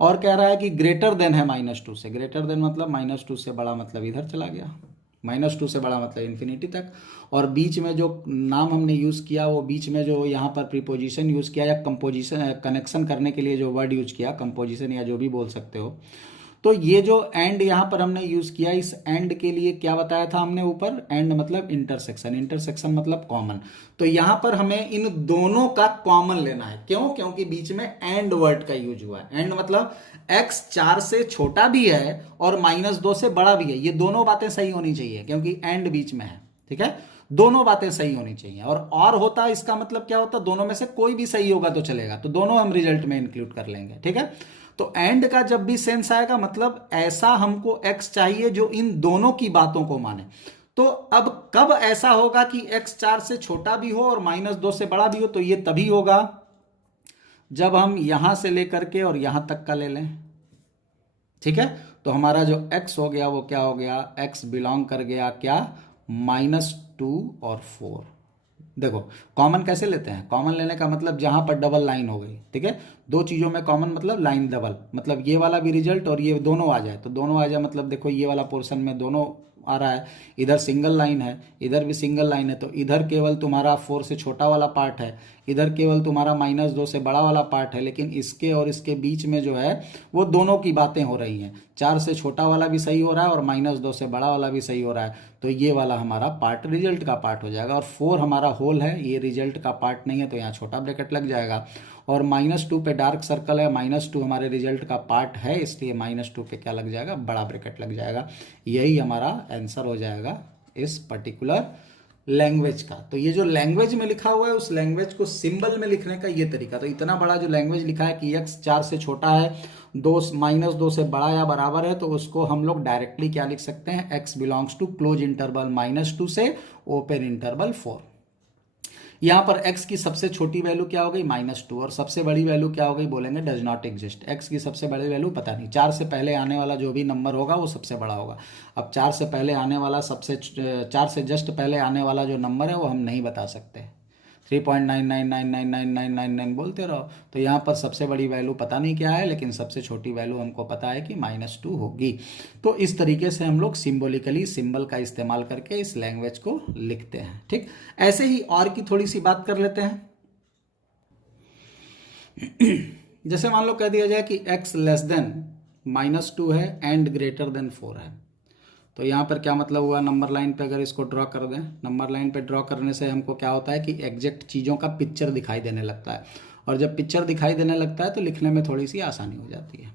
और कह रहा है कि ग्रेटर देन है -2 से। ग्रेटर देन मतलब -2 से बड़ा मतलब इधर चला गया, -2 से बड़ा मतलब इन्फिनिटी तक। और बीच में जो नाम हमने यूज़ किया वो बीच में जो यहाँ पर प्रीपोजिशन यूज़ किया या कंपोजिशन कनेक्शन करने के लिए जो वर्ड यूज किया, कंपोजिशन या जो भी बोल सकते हो, तो ये जो एंड यहाँ पर हमने यूज़ किया, इस एंड के लिए क्या बताया था हमने ऊपर, एंड मतलब इंटरसेक्शन, इंटरसेक्शन मतलब कॉमन। तो यहाँ पर हमें इन दोनों का कॉमन लेना है। क्यों? क्योंकि बीच में एंड वर्ड का यूज हुआ है। एंड मतलब x 4 से छोटा भी है और -2 से बड़ा भी है। ये दोनों बातें सही होनी चाहिए क्योंकि एंड बीच में है। ठीक है, दोनों बातें सही होनी चाहिए। और होता इसका मतलब क्या होता, दोनों में से कोई भी सही होगा तो चलेगा, तो दोनों हम रिजल्ट में इंक्लूड कर लेंगे। ठीक है, तो एंड का जब भी सेंस आएगा मतलब ऐसा हमको x चाहिए जो इन दोनों की बातों को माने। तो अब कब ऐसा होगा कि x 4 से छोटा भी हो और -2 से बड़ा भी हो, तो ये तभी होगा जब हम यहां से लेकर के और यहां तक का ले लें। ठीक है, तो हमारा जो x हो गया वो क्या हो गया, x बिलोंग कर गया क्या, -2 और 4। देखो कॉमन कैसे लेते हैं, कॉमन लेने का मतलब जहां पर डबल लाइन हो गई, ठीक है, दो चीजों में कॉमन मतलब लाइन डबल, मतलब ये वाला भी रिजल्ट और ये दोनों आ जाए, तो दोनों आ जाए मतलब देखो ये वाला पोर्शन में दोनों आ रहा है, इधर सिंगल लाइन है इधर भी सिंगल लाइन है, तो इधर केवल तुम्हारा 4 से छोटा वाला पार्ट है, इधर केवल तुम्हारा -2 से बड़ा वाला पार्ट है, लेकिन इसके और इसके बीच में जो है वो दोनों की बातें हो रही हैं, 4 से छोटा वाला भी सही हो रहा है और -2 से बड़ा वाला भी सही हो रहा है, तो ये वाला हमारा पार्ट रिजल्ट का पार्ट हो जाएगा। और 4 हमारा होल है, ये रिजल्ट का पार्ट नहीं है, तो यहाँ छोटा ब्रैकेट लग जाएगा। और -2 पे डार्क सर्कल है, -2 हमारे रिजल्ट का पार्ट है, इसलिए -2 पे क्या लग जाएगा, बड़ा ब्रैकेट लग जाएगा। यही हमारा आंसर हो जाएगा इस पर्टिकुलर लैंग्वेज का। तो ये जो लैंग्वेज में लिखा हुआ है उस लैंग्वेज को सिंबल में लिखने का ये तरीका, तो इतना बड़ा जो लैंग्वेज लिखा है कि x 4 से छोटा है, -2 से बड़ा या बराबर है, तो उसको हम लोग डायरेक्टली क्या लिख सकते हैं, x belongs to close interval -2 से ओपन इंटरवल 4। यहाँ पर x की सबसे छोटी वैल्यू क्या हो गई, -2, और सबसे बड़ी वैल्यू क्या हो गई, बोलेंगे डज नॉट एग्जिस्ट। x की सबसे बड़ी वैल्यू पता नहीं, 4 से पहले आने वाला जो भी नंबर होगा वो सबसे बड़ा होगा। अब 4 से पहले आने वाला 4 से जस्ट पहले आने वाला जो नंबर है वो हम नहीं बता सकते, 3.99999999 बोलते रहो। तो यहाँ पर सबसे बड़ी वैल्यू पता नहीं क्या है, लेकिन सबसे छोटी वैल्यू हमको पता है कि -2 होगी। तो इस तरीके से हम लोग सिंबॉलिकली सिंबल का इस्तेमाल करके इस लैंग्वेज को लिखते हैं। ठीक, ऐसे ही और की थोड़ी सी बात कर लेते हैं। जैसे मान लो कह दिया जाए कि x लेस देन -2 है एंड ग्रेटर देन 4 है, तो यहाँ पर क्या मतलब हुआ, नंबर लाइन पे अगर इसको ड्रॉ कर दें, नंबर लाइन पे ड्रॉ करने से हमको क्या होता है कि एग्जैक्ट चीज़ों का पिक्चर दिखाई देने लगता है, और जब पिक्चर दिखाई देने लगता है तो लिखने में थोड़ी सी आसानी हो जाती है।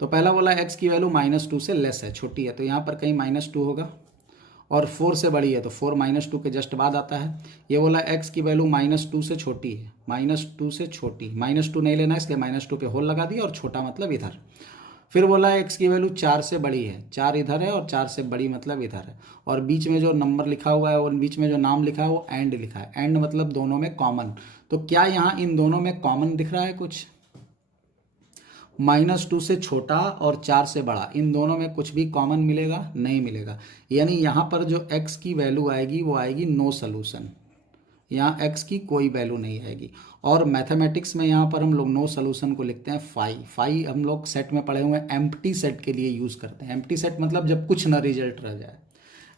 तो पहला बोला x की वैल्यू -2 से लेस है, छोटी है, तो यहाँ पर कहीं -2 होगा, और 4 से बड़ी है तो 4 -2 के जस्ट बाद आता है। ये बोला x की वैल्यू -2 से छोटी है, -2 से छोटी, -2 नहीं लेना इसलिए -2 पे होल लगा दिया, और छोटा मतलब इधर। फिर बोला है x की वैल्यू 4 से बड़ी है, 4 इधर है और 4 से बड़ी मतलब इधर है, और बीच में जो नंबर लिखा हुआ है और बीच में जो नाम लिखा है वो एंड लिखा है, एंड मतलब दोनों में कॉमन। तो क्या यहाँ इन दोनों में कॉमन दिख रहा है कुछ, -2 से छोटा और 4 से बड़ा, इन दोनों में कुछ भी कॉमन मिलेगा, नहीं मिलेगा। यानी यहाँ पर जो x की वैल्यू आएगी वो आएगी नो सोल्यूशन, यहाँ x की कोई वैल्यू नहीं आएगी। और मैथमेटिक्स में यहाँ पर हम लोग नो सोल्यूशन को लिखते हैं फाई हम लोग सेट में पढ़े हुए हैं, एम्प्टी सेट के लिए यूज़ करते हैं। एम्प्टी सेट मतलब जब कुछ ना रिजल्ट रह जाए,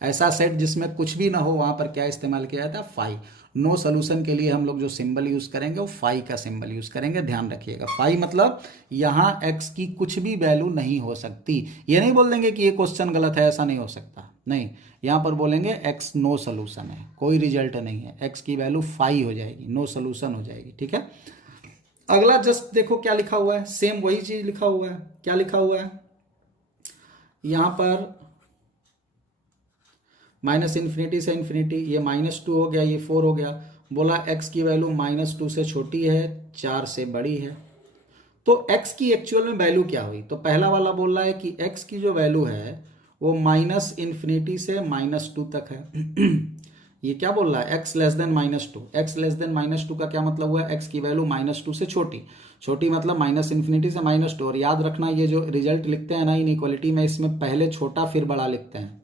ऐसा सेट जिसमें कुछ भी ना हो, वहाँ पर क्या इस्तेमाल किया जाता है, फाई। नो सोल्यूशन के लिए हम लोग जो सिंबल यूज़ करेंगे वो फाई का सिंबल यूज़ करेंगे, ध्यान रखिएगा। फाई मतलब यहाँ x की कुछ भी वैल्यू नहीं हो सकती। ये नहीं बोल देंगे कि ये क्वेश्चन गलत है, ऐसा नहीं हो सकता, नहीं, यहाँ पर बोलेंगे x नो सोल्यूशन है, कोई रिजल्ट नहीं है, x की वैल्यू फाई हो जाएगी, नो सोल्यूशन हो जाएगी। ठीक है, अगला जस्ट देखो क्या लिखा हुआ है, सेम वही चीज लिखा हुआ है। क्या लिखा हुआ है यहाँ पर, -∞ से इन्फिनिटी, ये -2 हो गया, ये 4 हो गया। बोला x की वैल्यू -2 से छोटी है, 4 से बड़ी है, तो x की एक्चुअल में वैल्यू क्या हुई, तो पहला वाला बोल रहा है कि x की जो वैल्यू है वो -∞ से -2 तक है। ये क्या बोल रहा है, x less then -2, x less then -2 का क्या मतलब हुआ, x की वैल्यू -2 से छोटी, छोटी मतलब -∞ से -2। और याद रखना ये जो रिजल्ट लिखते हैं ना इनइक्वालिटी में, इसमें पहले छोटा फिर बड़ा लिखते हैं।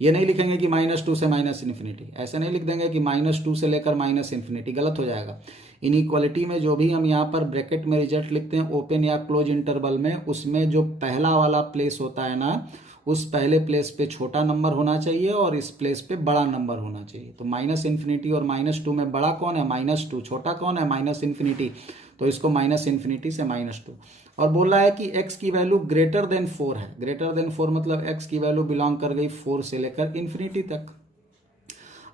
ये नहीं लिखेंगे कि -2 से -∞, ऐसे नहीं लिख देंगे कि -2 से लेकर -∞, गलत हो जाएगा। इनइक्वालिटी में जो भी हम यहाँ पर ब्रैकेट में रिजल्ट लिखते हैं ओपन या क्लोज इंटरवल में, उसमें जो पहला वाला प्लेस होता है ना, उस पहले प्लेस पे छोटा नंबर होना चाहिए और इस प्लेस पे बड़ा नंबर होना चाहिए। तो -∞ और -2 में बड़ा कौन है, -2, छोटा कौन है, -∞, तो इसको -∞ से -2। और बोल रहा है कि x की वैल्यू ग्रेटर देन 4 है, ग्रेटर देन 4 मतलब x की वैल्यू बिलोंग कर गई 4 से लेकर इन्फिनिटी तक।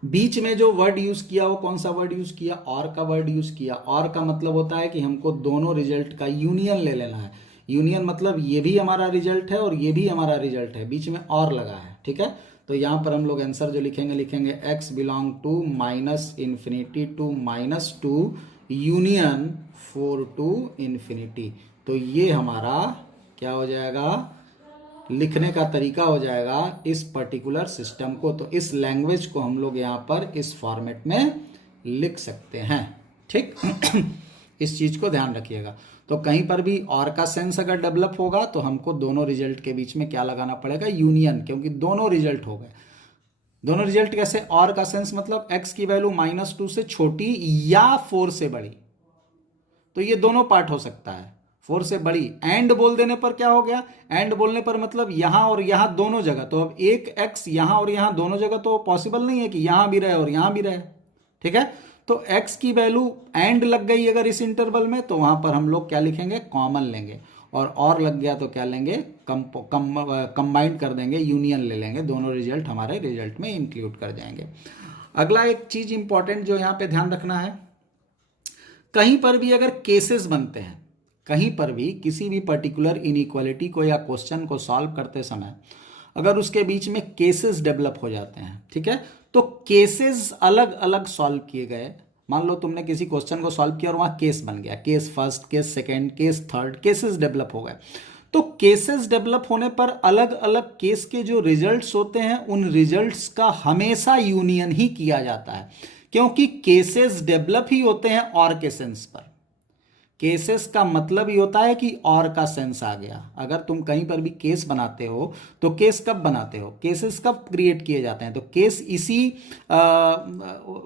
बीच में जो वर्ड यूज किया वो कौन सा वर्ड यूज किया, और का वर्ड यूज किया। और का मतलब होता है कि हमको दोनों रिजल्ट का यूनियन ले लेना है। यूनियन मतलब ये भी हमारा रिजल्ट है और ये भी हमारा रिजल्ट है, बीच में और लगा है। ठीक है, तो यहाँ पर हम लोग आंसर जो लिखेंगे x belong to -∞ to -2 union 4 to infinity. तो ये हमारा क्या हो जाएगा, लिखने का तरीका हो जाएगा इस पर्टिकुलर सिस्टम को। तो इस लैंग्वेज को हम लोग यहाँ पर इस फॉर्मेट में लिख सकते हैं, ठीक। इस चीज को ध्यान रखिएगा। तो कहीं पर भी और का सेंस अगर डेवलप होगा तो हमको दोनों रिजल्ट के बीच में क्या लगाना पड़ेगा, यूनियन, क्योंकि दोनों रिजल्ट हो गए। दोनों रिजल्ट कैसे, और का सेंस मतलब x की वैल्यू -2 से छोटी या 4 से बड़ी, तो ये दोनों पार्ट हो सकता है, 4 से बड़ी। एंड बोल देने पर क्या हो गया, एंड बोलने पर मतलब यहां और यहां दोनों जगह, तो अब एक x यहां और यहां दोनों जगह तो पॉसिबल नहीं है कि यहां भी रहे और यहां भी रहे, ठीक है। तो x की वैल्यू एंड लग गई अगर इस इंटरवल में, तो वहां पर हम लोग क्या लिखेंगे, कॉमन लेंगे। और लग गया तो क्या लेंगे, कंबाइंड कर देंगे, यूनियन ले लेंगे, दोनों रिजल्ट हमारे रिजल्ट में इंक्लूड कर जाएंगे। अगला एक चीज इंपॉर्टेंट जो यहां पे ध्यान रखना है, कहीं पर भी अगर केसेस बनते हैं, कहीं पर भी किसी भी पर्टिकुलर इनइक्वालिटी को या क्वेश्चन को सॉल्व करते समय अगर उसके बीच में केसेस डेवलप हो जाते हैं, ठीक है, तो केसेस अलग अलग सॉल्व किए गए। मान लो तुमने किसी क्वेश्चन को सॉल्व किया और वहां केस बन गया, case first, case second, case third, cases develop हो गए। तो केसेस डेवलप होने पर अलग अलग केस के जो रिजल्ट्स होते हैं उन रिजल्ट्स का हमेशा यूनियन ही किया जाता है, क्योंकि केसेस डेवलप ही होते हैं और के सेंस पर। केसेस का मतलब ही होता है कि और का सेंस आ गया। अगर तुम कहीं पर भी केस बनाते हो तो केस कब बनाते हो, केसेस कब क्रिएट किए जाते हैं, तो केस इसी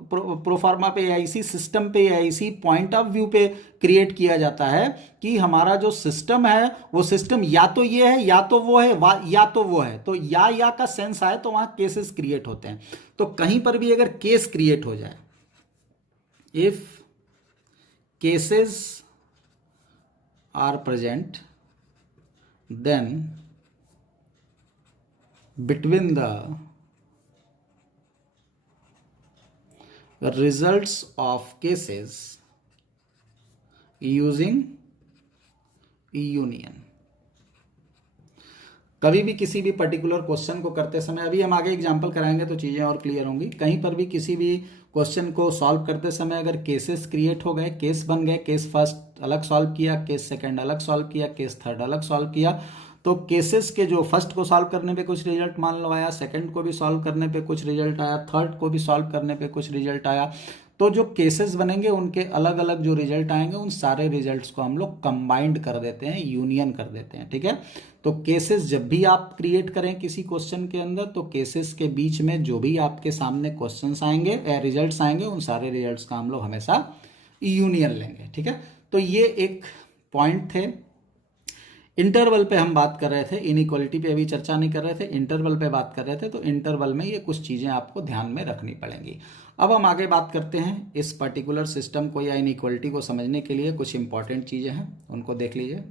प्रोफार्मा पे या इसी सिस्टम पे या इसी पॉइंट ऑफ व्यू पे क्रिएट किया जाता है कि हमारा जो सिस्टम है वो सिस्टम या तो ये है या तो वो है या तो वो है, तो या का सेंस आए तो वहां केसेस क्रिएट होते हैं। तो कहीं पर भी अगर केस क्रिएट हो जाए, if cases are present, then between the results of cases using union, कभी भी किसी भी पर्टिकुलर क्वेश्चन को करते समय, अभी हम आगे एग्जांपल कराएंगे तो चीज़ें और क्लियर होंगी, कहीं पर भी किसी भी क्वेश्चन को सॉल्व करते समय अगर केसेस क्रिएट हो गए, केस बन गए, केस फर्स्ट अलग सॉल्व किया, केस सेकंड अलग सॉल्व किया, केस थर्ड अलग सॉल्व किया, तो केसेस के जो फर्स्ट को सॉल्व करने पे कुछ रिजल्ट मान लो आया, सेकंड को भी सॉल्व करने पे कुछ रिजल्ट आया, थर्ड को भी सॉल्व करने पे कुछ रिजल्ट आया, तो जो केसेस बनेंगे उनके अलग अलग जो रिजल्ट आएंगे उन सारे रिजल्ट्स को हम लोग कंबाइंड कर देते हैं, यूनियन कर देते हैं, ठीक है। तो केसेस जब भी आप क्रिएट करें किसी क्वेश्चन के अंदर, तो केसेस के बीच में जो भी आपके सामने क्वेश्चंस आएंगे, रिजल्ट्स आएंगे, उन सारे रिजल्ट्स का हम लोग हमेशा यूनियन लेंगे, ठीक है। तो ये एक पॉइंट थे। इंटरवल पे हम बात कर रहे थे, इनइक्वालिटी पे अभी चर्चा नहीं कर रहे थे, इंटरवल पे बात कर रहे थे। तो इंटरवल में ये कुछ चीज़ें आपको ध्यान में रखनी पड़ेंगी। अब हम आगे बात करते हैं इस पर्टिकुलर सिस्टम को या इनइक्वालिटी को समझने के लिए कुछ इंपॉर्टेंट चीज़ें हैं, उनको देख लीजिए।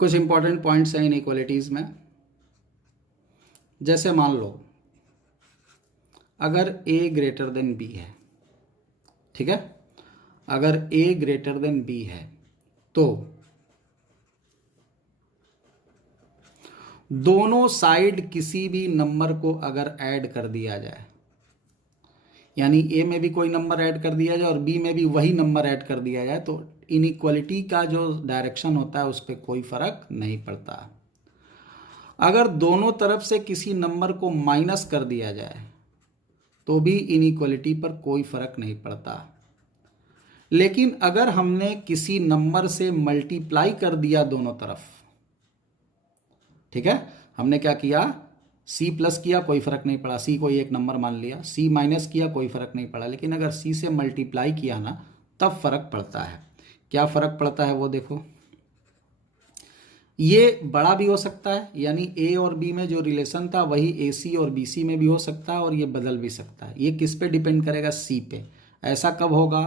कुछ इंपॉर्टेंट पॉइंट्स हैं इनइक्वालिटीज़ में, जैसे मान लो अगर a ग्रेटर देन b है, ठीक है, अगर a ग्रेटर देन b है तो दोनों साइड किसी भी नंबर को अगर ऐड कर दिया जाए, यानी a में भी कोई नंबर ऐड कर दिया जाए और b में भी वही नंबर ऐड कर दिया जाए, तो इनइक्वालिटी का जो डायरेक्शन होता है उस पर कोई फर्क नहीं पड़ता। अगर दोनों तरफ से किसी नंबर को माइनस कर दिया जाए तो भी इनइक्वालिटी पर कोई फर्क नहीं पड़ता। लेकिन अगर हमने किसी नंबर से मल्टीप्लाई कर दिया दोनों तरफ, ठीक है, हमने क्या किया, c प्लस किया कोई फर्क नहीं पड़ा, c कोई एक नंबर मान लिया, c माइनस किया कोई फर्क नहीं पड़ा, लेकिन अगर c से मल्टीप्लाई किया ना तब फर्क पड़ता है। क्या फर्क पड़ता है वो देखो, ये बड़ा भी हो सकता है, यानी a और b में जो रिलेशन था वही ac और bc में भी हो सकता है, और ये बदल भी सकता है। ये किस पे डिपेंड करेगा, c पे। ऐसा कब होगा,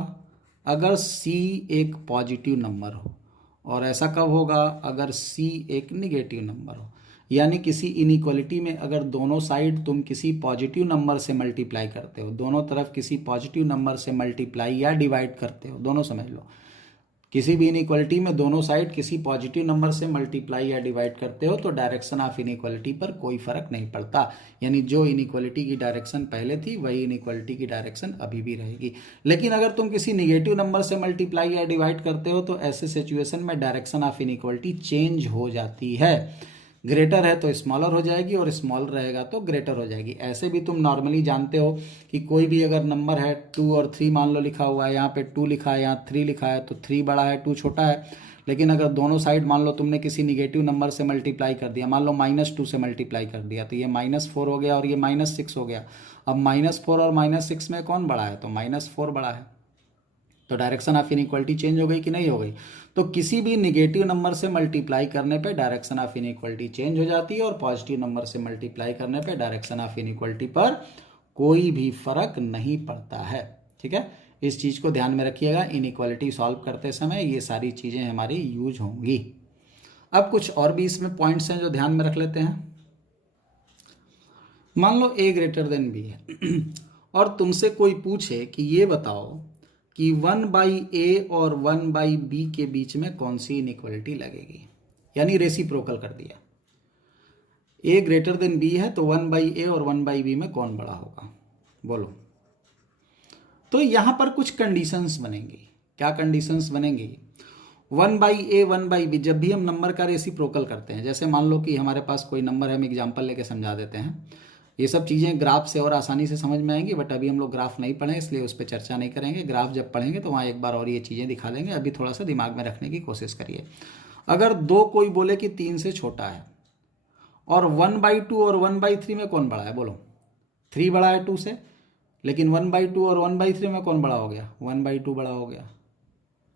अगर c एक पॉजिटिव नंबर हो, और ऐसा कब होगा, अगर c एक निगेटिव नंबर हो। यानी किसी इनइक्वालिटी में अगर दोनों साइड तुम किसी पॉजिटिव नंबर से मल्टीप्लाई करते हो, दोनों तरफ किसी पॉजिटिव नंबर से मल्टीप्लाई या डिवाइड करते हो, दोनों समझ लो, किसी भी इनइक्वालिटी में दोनों साइड किसी पॉजिटिव नंबर से मल्टीप्लाई या डिवाइड करते हो तो डायरेक्शन ऑफ इनइक्वालिटी पर कोई फर्क नहीं पड़ता, यानी जो इनइक्वालिटी की डायरेक्शन पहले थी वही इनइक्वालिटी की डायरेक्शन अभी भी रहेगी। लेकिन अगर तुम किसी निगेटिव नंबर से मल्टीप्लाई या डिवाइड करते हो तो ऐसे सिचुएशन में डायरेक्शन ऑफ इनइक्वालिटी चेंज हो जाती है। ग्रेटर है तो स्मॉलर हो जाएगी और स्मॉलर रहेगा तो ग्रेटर हो जाएगी। ऐसे भी तुम नॉर्मली जानते हो कि कोई भी अगर नंबर है 2 और 3 मान लो लिखा हुआ है, यहाँ पे 2 लिखा है, यहाँ 3 लिखा है, तो 3 बड़ा है 2 छोटा है। लेकिन अगर दोनों साइड मान लो तुमने किसी निगेटिव नंबर से मल्टीप्लाई कर दिया, मान लो -2 से मल्टीप्लाई कर दिया, तो ये -4 हो गया और ये -6 हो गया। अब -4 और -6 में कौन बड़ा है? तो -4 बड़ा है। तो डायरेक्शन ऑफ इनइक्वालिटी चेंज हो गई कि नहीं हो गई? तो किसी भी निगेटिव नंबर से मल्टीप्लाई करने पे डायरेक्शन ऑफ इनइक्वालिटी चेंज हो जाती है और पॉजिटिव नंबर से मल्टीप्लाई करने पे डायरेक्शन ऑफ इनइक्वालिटी पर कोई भी फर्क नहीं पड़ता है। ठीक है, इस चीज़ को ध्यान में रखिएगा। इनइक्वालिटी सॉल्व करते समय ये सारी चीज़ें हमारी यूज होंगी। अब कुछ और भी इसमें पॉइंट्स हैं जो ध्यान में रख लेते हैं। मान लो a ग्रेटर देन b है और तुमसे कोई पूछे कि ये बताओ कि 1/a और 1/b के बीच में कौन सी इनइक्वालिटी लगेगी, यानी रेसिप्रोकल कर दिया। a ग्रेटर देन b है तो 1/a और 1/b में कौन बड़ा होगा, बोलो। तो यहां पर कुछ कंडीशंस बनेंगी। क्या कंडीशंस बनेंगी? 1/a 1/b जब भी हम नंबर का रेसिप्रोकल करते हैं, जैसे मान लो कि हमारे पास कोई नंबर है, हम एग्जाम्पल लेके समझा देते हैं। ये सब चीज़ें ग्राफ से और आसानी से समझ में आएंगी, बट अभी हम लोग ग्राफ नहीं पढ़े इसलिए उस पर चर्चा नहीं करेंगे। ग्राफ जब पढ़ेंगे तो वहाँ एक बार और ये चीज़ें दिखा देंगे। अभी थोड़ा सा दिमाग में रखने की कोशिश करिए। अगर दो कोई बोले कि 3 से छोटा है और 1/2 और 1/3 में कौन बड़ा है, बोलो। 3 बड़ा है 2 से, लेकिन 1/2 और 1/3 में कौन बड़ा हो गया? 1/2 बड़ा हो गया।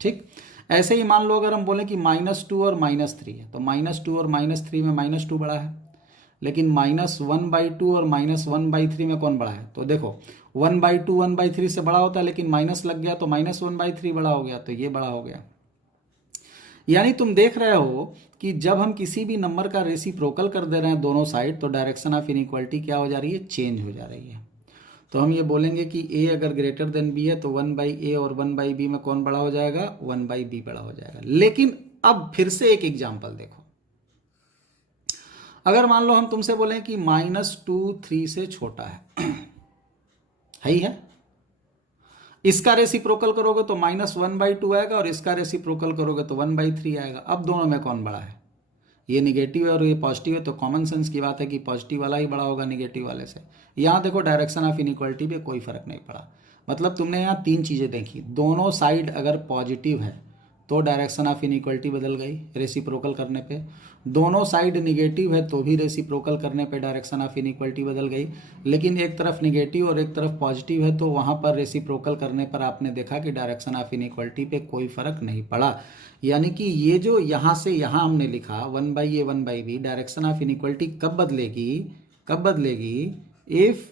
ठीक, ऐसे ही मान लो अगर हम बोले कि -2 और -3 है तो -2 और -3 में -2 बड़ा है, लेकिन -1/2 और -1/3 में कौन बड़ा है? तो देखो 1/2 1/3 से बड़ा होता है, लेकिन माइनस लग गया तो -1/3 बड़ा हो गया, तो ये बड़ा हो गया। यानी तुम देख रहे हो कि जब हम किसी भी नंबर का रेसिप्रोकल कर दे रहे हैं दोनों साइड, तो डायरेक्शन ऑफ इनइक्वालिटी क्या हो जा रही है? चेंज हो जा रही है। तो हम ये बोलेंगे कि a अगर ग्रेटर देन b है तो 1/a और 1/b में कौन बड़ा हो जाएगा? 1/b बड़ा हो जाएगा। लेकिन अब फिर से एक एग्जाम्पल देखो। अगर मान लो हम तुमसे बोलें कि -2 3 से छोटा है ही है, इसका रेसिप्रोकल करोगे तो -1/2 आएगा और इसका रेसिप्रोकल करोगे तो 1/3 आएगा। अब दोनों में कौन बड़ा है? ये निगेटिव है और ये पॉजिटिव है, तो कॉमन सेंस की बात है कि पॉजिटिव वाला ही बड़ा होगा निगेटिव वाले से। यहाँ देखो डायरेक्शन ऑफ इनइक्वालिटी पे कोई फर्क नहीं पड़ा। मतलब तुमने यहाँ 3 चीज़ें देखी। दोनों साइड अगर पॉजिटिव है तो डायरेक्शन ऑफ इनइक्वालिटी बदल गई रेसिप्रोकल करने पे। दोनों साइड निगेटिव है तो भी रेसिप्रोकल करने पे डायरेक्शन ऑफ इनइक्वालिटी बदल गई। लेकिन एक तरफ निगेटिव और एक तरफ पॉजिटिव है तो वहाँ पर रेसिप्रोकल करने पर आपने देखा कि डायरेक्शन ऑफ इनइक्वालिटी पे कोई फर्क नहीं पड़ा। यानी कि ये जो यहाँ से यहाँ हमने लिखा 1/a 1/b, direction of inequality कब बदलेगी? कब बदलेगी? If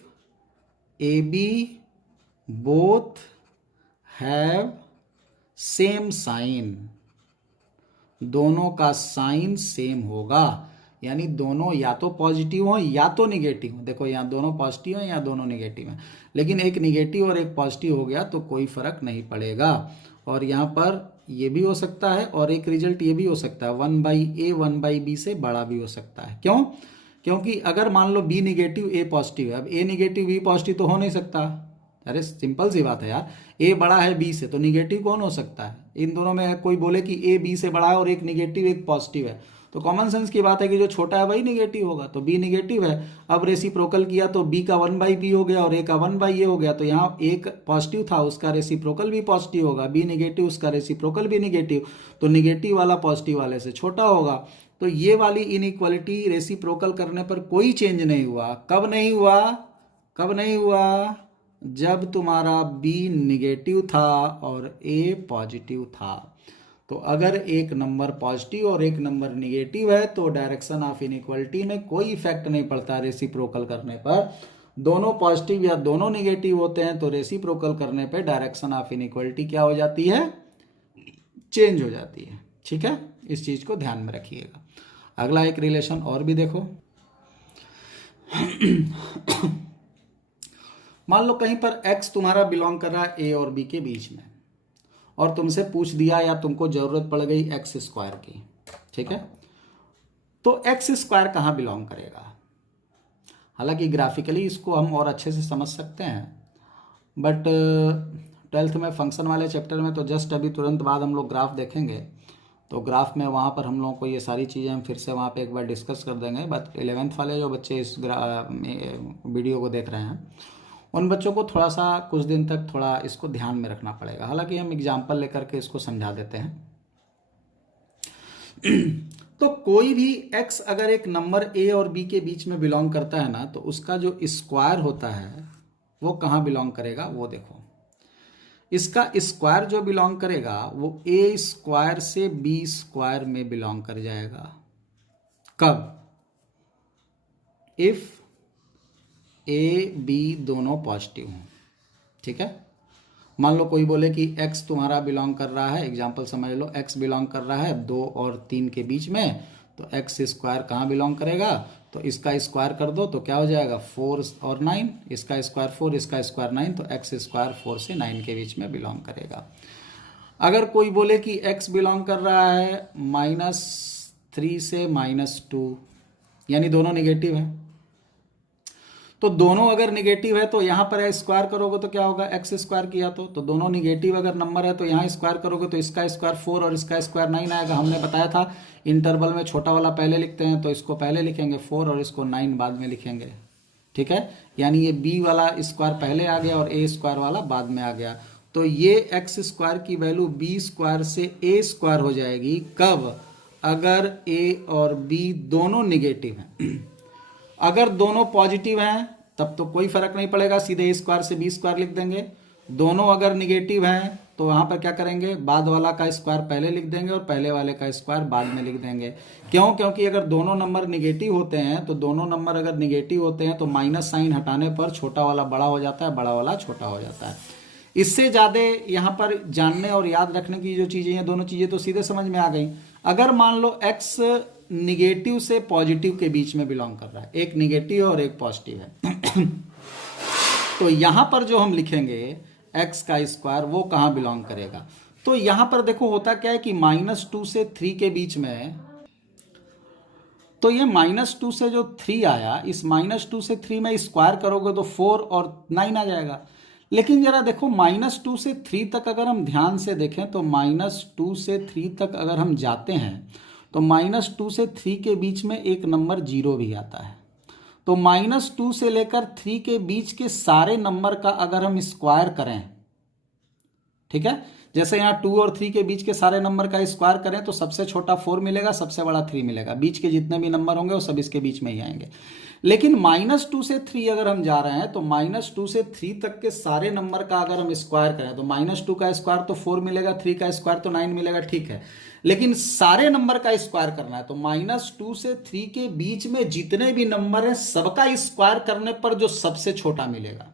AB both have same sign, दोनों का साइन सेम होगा। यानी दोनों या तो पॉजिटिव हो या तो निगेटिव हो। देखो यहाँ दोनों पॉजिटिव हैं या दोनों निगेटिव हैं, लेकिन एक निगेटिव और एक पॉजिटिव हो गया तो कोई फर्क नहीं पड़ेगा। और यहाँ पर ये भी हो सकता है और एक रिजल्ट ये भी हो सकता है 1/a 1/b से बड़ा भी हो सकता है। क्यों? क्योंकि अगर मान लो b निगेटिव a पॉजिटिव है, अब a निगेटिव b पॉजिटिव तो हो नहीं सकता। अरे सिंपल सी बात है यार, a बड़ा है b से तो निगेटिव कौन हो सकता है? इन दोनों में कोई बोले कि a b से बड़ा है और एक निगेटिव एक पॉजिटिव है, तो कॉमन सेंस की बात है कि जो छोटा है वही निगेटिव होगा। तो b निगेटिव है, अब रेसिप्रोकल किया तो b का 1/b हो गया और a का 1/a हो गया। तो यहाँ एक पॉजिटिव था उसका रेसिप्रोकल भी पॉजिटिव होगा, b निगेटिव उसका रेसिप्रोकल भी निगेटिव, तो निगेटिव वाला पॉजिटिव वाले से छोटा होगा। तो ये वाली इनइक्वालिटी रेसिप्रोकल करने पर कोई चेंज नहीं हुआ। कब नहीं हुआ? कब नहीं हुआ? जब तुम्हारा b निगेटिव था और a पॉजिटिव था। तो अगर एक नंबर पॉजिटिव और एक नंबर निगेटिव है तो डायरेक्शन ऑफ इनइक्वालिटी में कोई इफेक्ट नहीं पड़ता रेसिप्रोकल करने पर। दोनों पॉजिटिव या दोनों निगेटिव होते हैं तो रेसिप्रोकल करने पे डायरेक्शन ऑफ इनइक्वालिटी क्या हो जाती है? चेंज हो जाती है। ठीक है, इस चीज को ध्यान में रखिएगा। अगला एक रिलेशन और भी देखो। मान लो कहीं पर x तुम्हारा बिलोंग कर रहा है a और b के बीच में, और तुमसे पूछ दिया या तुमको ज़रूरत पड़ गई एक्स स्क्वायर की, ठीक है, तो एक्स स्क्वायर कहाँ बिलोंग करेगा। हालांकि ग्राफिकली इसको हम और अच्छे से समझ सकते हैं, बट 12th में फंक्शन वाले चैप्टर में तो जस्ट अभी तुरंत बाद हम लोग ग्राफ देखेंगे, तो ग्राफ में वहाँ पर हम लोगों को ये सारी चीज़ें हम फिर से वहाँ पे एक बार डिस्कस कर देंगे। बट 11th वाले जो बच्चे इस वीडियो को देख रहे हैं उन बच्चों को थोड़ा सा कुछ दिन तक थोड़ा इसको ध्यान में रखना पड़ेगा। हालांकि हम एग्जाम्पल लेकर के इसको समझा देते हैं। तो कोई भी x अगर एक नंबर a और b के बीच में बिलोंग करता है ना, तो उसका जो स्क्वायर होता है वो कहाँ बिलोंग करेगा, वो देखो। इसका स्क्वायर जो बिलोंग करेगा वो a स्क्वायर से b स्क्वायर में बिलोंग कर जाएगा। कब? इफ a b दोनों पॉजिटिव हों, ठीक है। मान लो कोई बोले कि x तुम्हारा बिलोंग कर रहा है, एग्जाम्पल समझ लो, x बिलोंग कर रहा है 2 और 3 के बीच में, तो x स्क्वायर कहाँ बिलोंग करेगा, तो इसका स्क्वायर कर दो तो क्या हो जाएगा 4 और 9, इसका स्क्वायर 4, इसका स्क्वायर 9, तो x स्क्वायर 4 से 9 के बीच में बिलोंग करेगा। अगर कोई बोले कि x बिलोंग कर रहा है -3 से -2, यानी दोनों निगेटिव है, तो दोनों अगर निगेटिव है तो यहाँ पर स्क्वायर करोगे तो क्या होगा, एक्स स्क्वायर किया तो दोनों निगेटिव अगर नंबर है तो यहाँ स्क्वायर करोगे तो इसका स्क्वायर 4 और इसका स्क्वायर 9 आएगा। हमने बताया था इंटरवल में छोटा वाला पहले लिखते हैं, तो इसको पहले लिखेंगे 4 और इसको 9 बाद में लिखेंगे, ठीक है। यानी ये b वाला स्क्वायर पहले आ गया और a स्क्वायर वाला बाद में आ गया। तो ये एक्स स्क्वायर की वैल्यू b स्क्वायर से a स्क्वायर हो जाएगी। कब? अगर a और b दोनों निगेटिव हैं। अगर दोनों पॉजिटिव हैं तब तो कोई फर्क नहीं पड़ेगा, सीधे a स्क्वायर से b स्क्वायर लिख देंगे। दोनों अगर निगेटिव हैं तो वहाँ पर क्या करेंगे, बाद वाला का स्क्वायर पहले लिख देंगे और पहले वाले का स्क्वायर बाद में लिख देंगे। क्यों? क्योंकि अगर दोनों नंबर निगेटिव होते हैं तो दोनों नंबर अगर निगेटिव होते हैं तो माइनस साइन हटाने पर छोटा वाला बड़ा हो जाता है, बड़ा वाला छोटा हो जाता है। इससे ज़्यादा यहाँ पर जानने और याद रखने की जो चीज़ें हैं, दोनों चीज़ें तो सीधे समझ में आ गई। अगर मान लो x निगेटिव से पॉजिटिव के बीच में बिलोंग कर रहा है, एक निगेटिव और एक पॉजिटिव है तो यहाँ पर जो हम लिखेंगे x का स्क्वायर वो कहाँ बिलोंग करेगा, तो यहाँ पर देखो होता क्या है कि -2 से 3 के बीच में, तो ये -2 से जो 3 आया, इस -2 से 3 में स्क्वायर करोगे तो 4 और 9 आ जाएगा। लेकिन जरा देखो -2 से 3 तक अगर हम ध्यान से देखें तो -2 से 3 तक अगर हम जाते हैं तो -2 से 3 के बीच में एक नंबर 0 भी आता है। तो -2 से लेकर 3 के बीच के सारे नंबर का अगर हम स्क्वायर करें, ठीक है, जैसे यहाँ 2 और 3 के बीच के सारे नंबर का स्क्वायर करें तो सबसे छोटा 4 मिलेगा, सबसे बड़ा 3 मिलेगा, बीच के जितने भी नंबर होंगे वो सब इसके बीच में ही आएंगे। लेकिन -2 से 3 अगर हम जा रहे हैं तो -2 से 3 तक के सारे नंबर का अगर हम स्क्वायर करें तो -2 का स्क्वायर तो 4 मिलेगा, 3 का स्क्वायर तो 9 मिलेगा, ठीक है। लेकिन सारे नंबर का स्क्वायर करना है तो -2 से 3 के बीच में जितने भी नंबर हैं सबका स्क्वायर करने पर जो सबसे छोटा मिलेगा,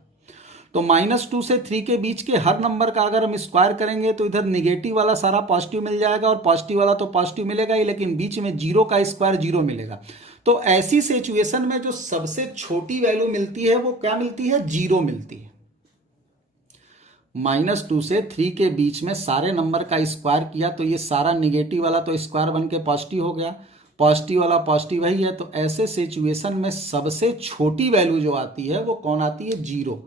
तो -2 से 3 के बीच के हर नंबर का अगर हम स्क्वायर करेंगे तो इधर निगेटिव वाला सारा पॉजिटिव मिल जाएगा और पॉजिटिव वाला तो पॉजिटिव मिलेगा ही, लेकिन बीच में 0 का स्क्वायर 0 मिलेगा। तो ऐसी सिचुएशन में जो सबसे छोटी वैल्यू मिलती है वो क्या मिलती है, 0 मिलती है। -2 से 3 के बीच में सारे नंबर का स्क्वायर किया तो ये सारा निगेटिव वाला तो स्क्वायर बन के पॉजिटिव हो गया, पॉजिटिव वाला पॉजिटिव ही है। तो ऐसे सिचुएशन में सबसे छोटी वैल्यू जो आती है वो कौन आती है, 0।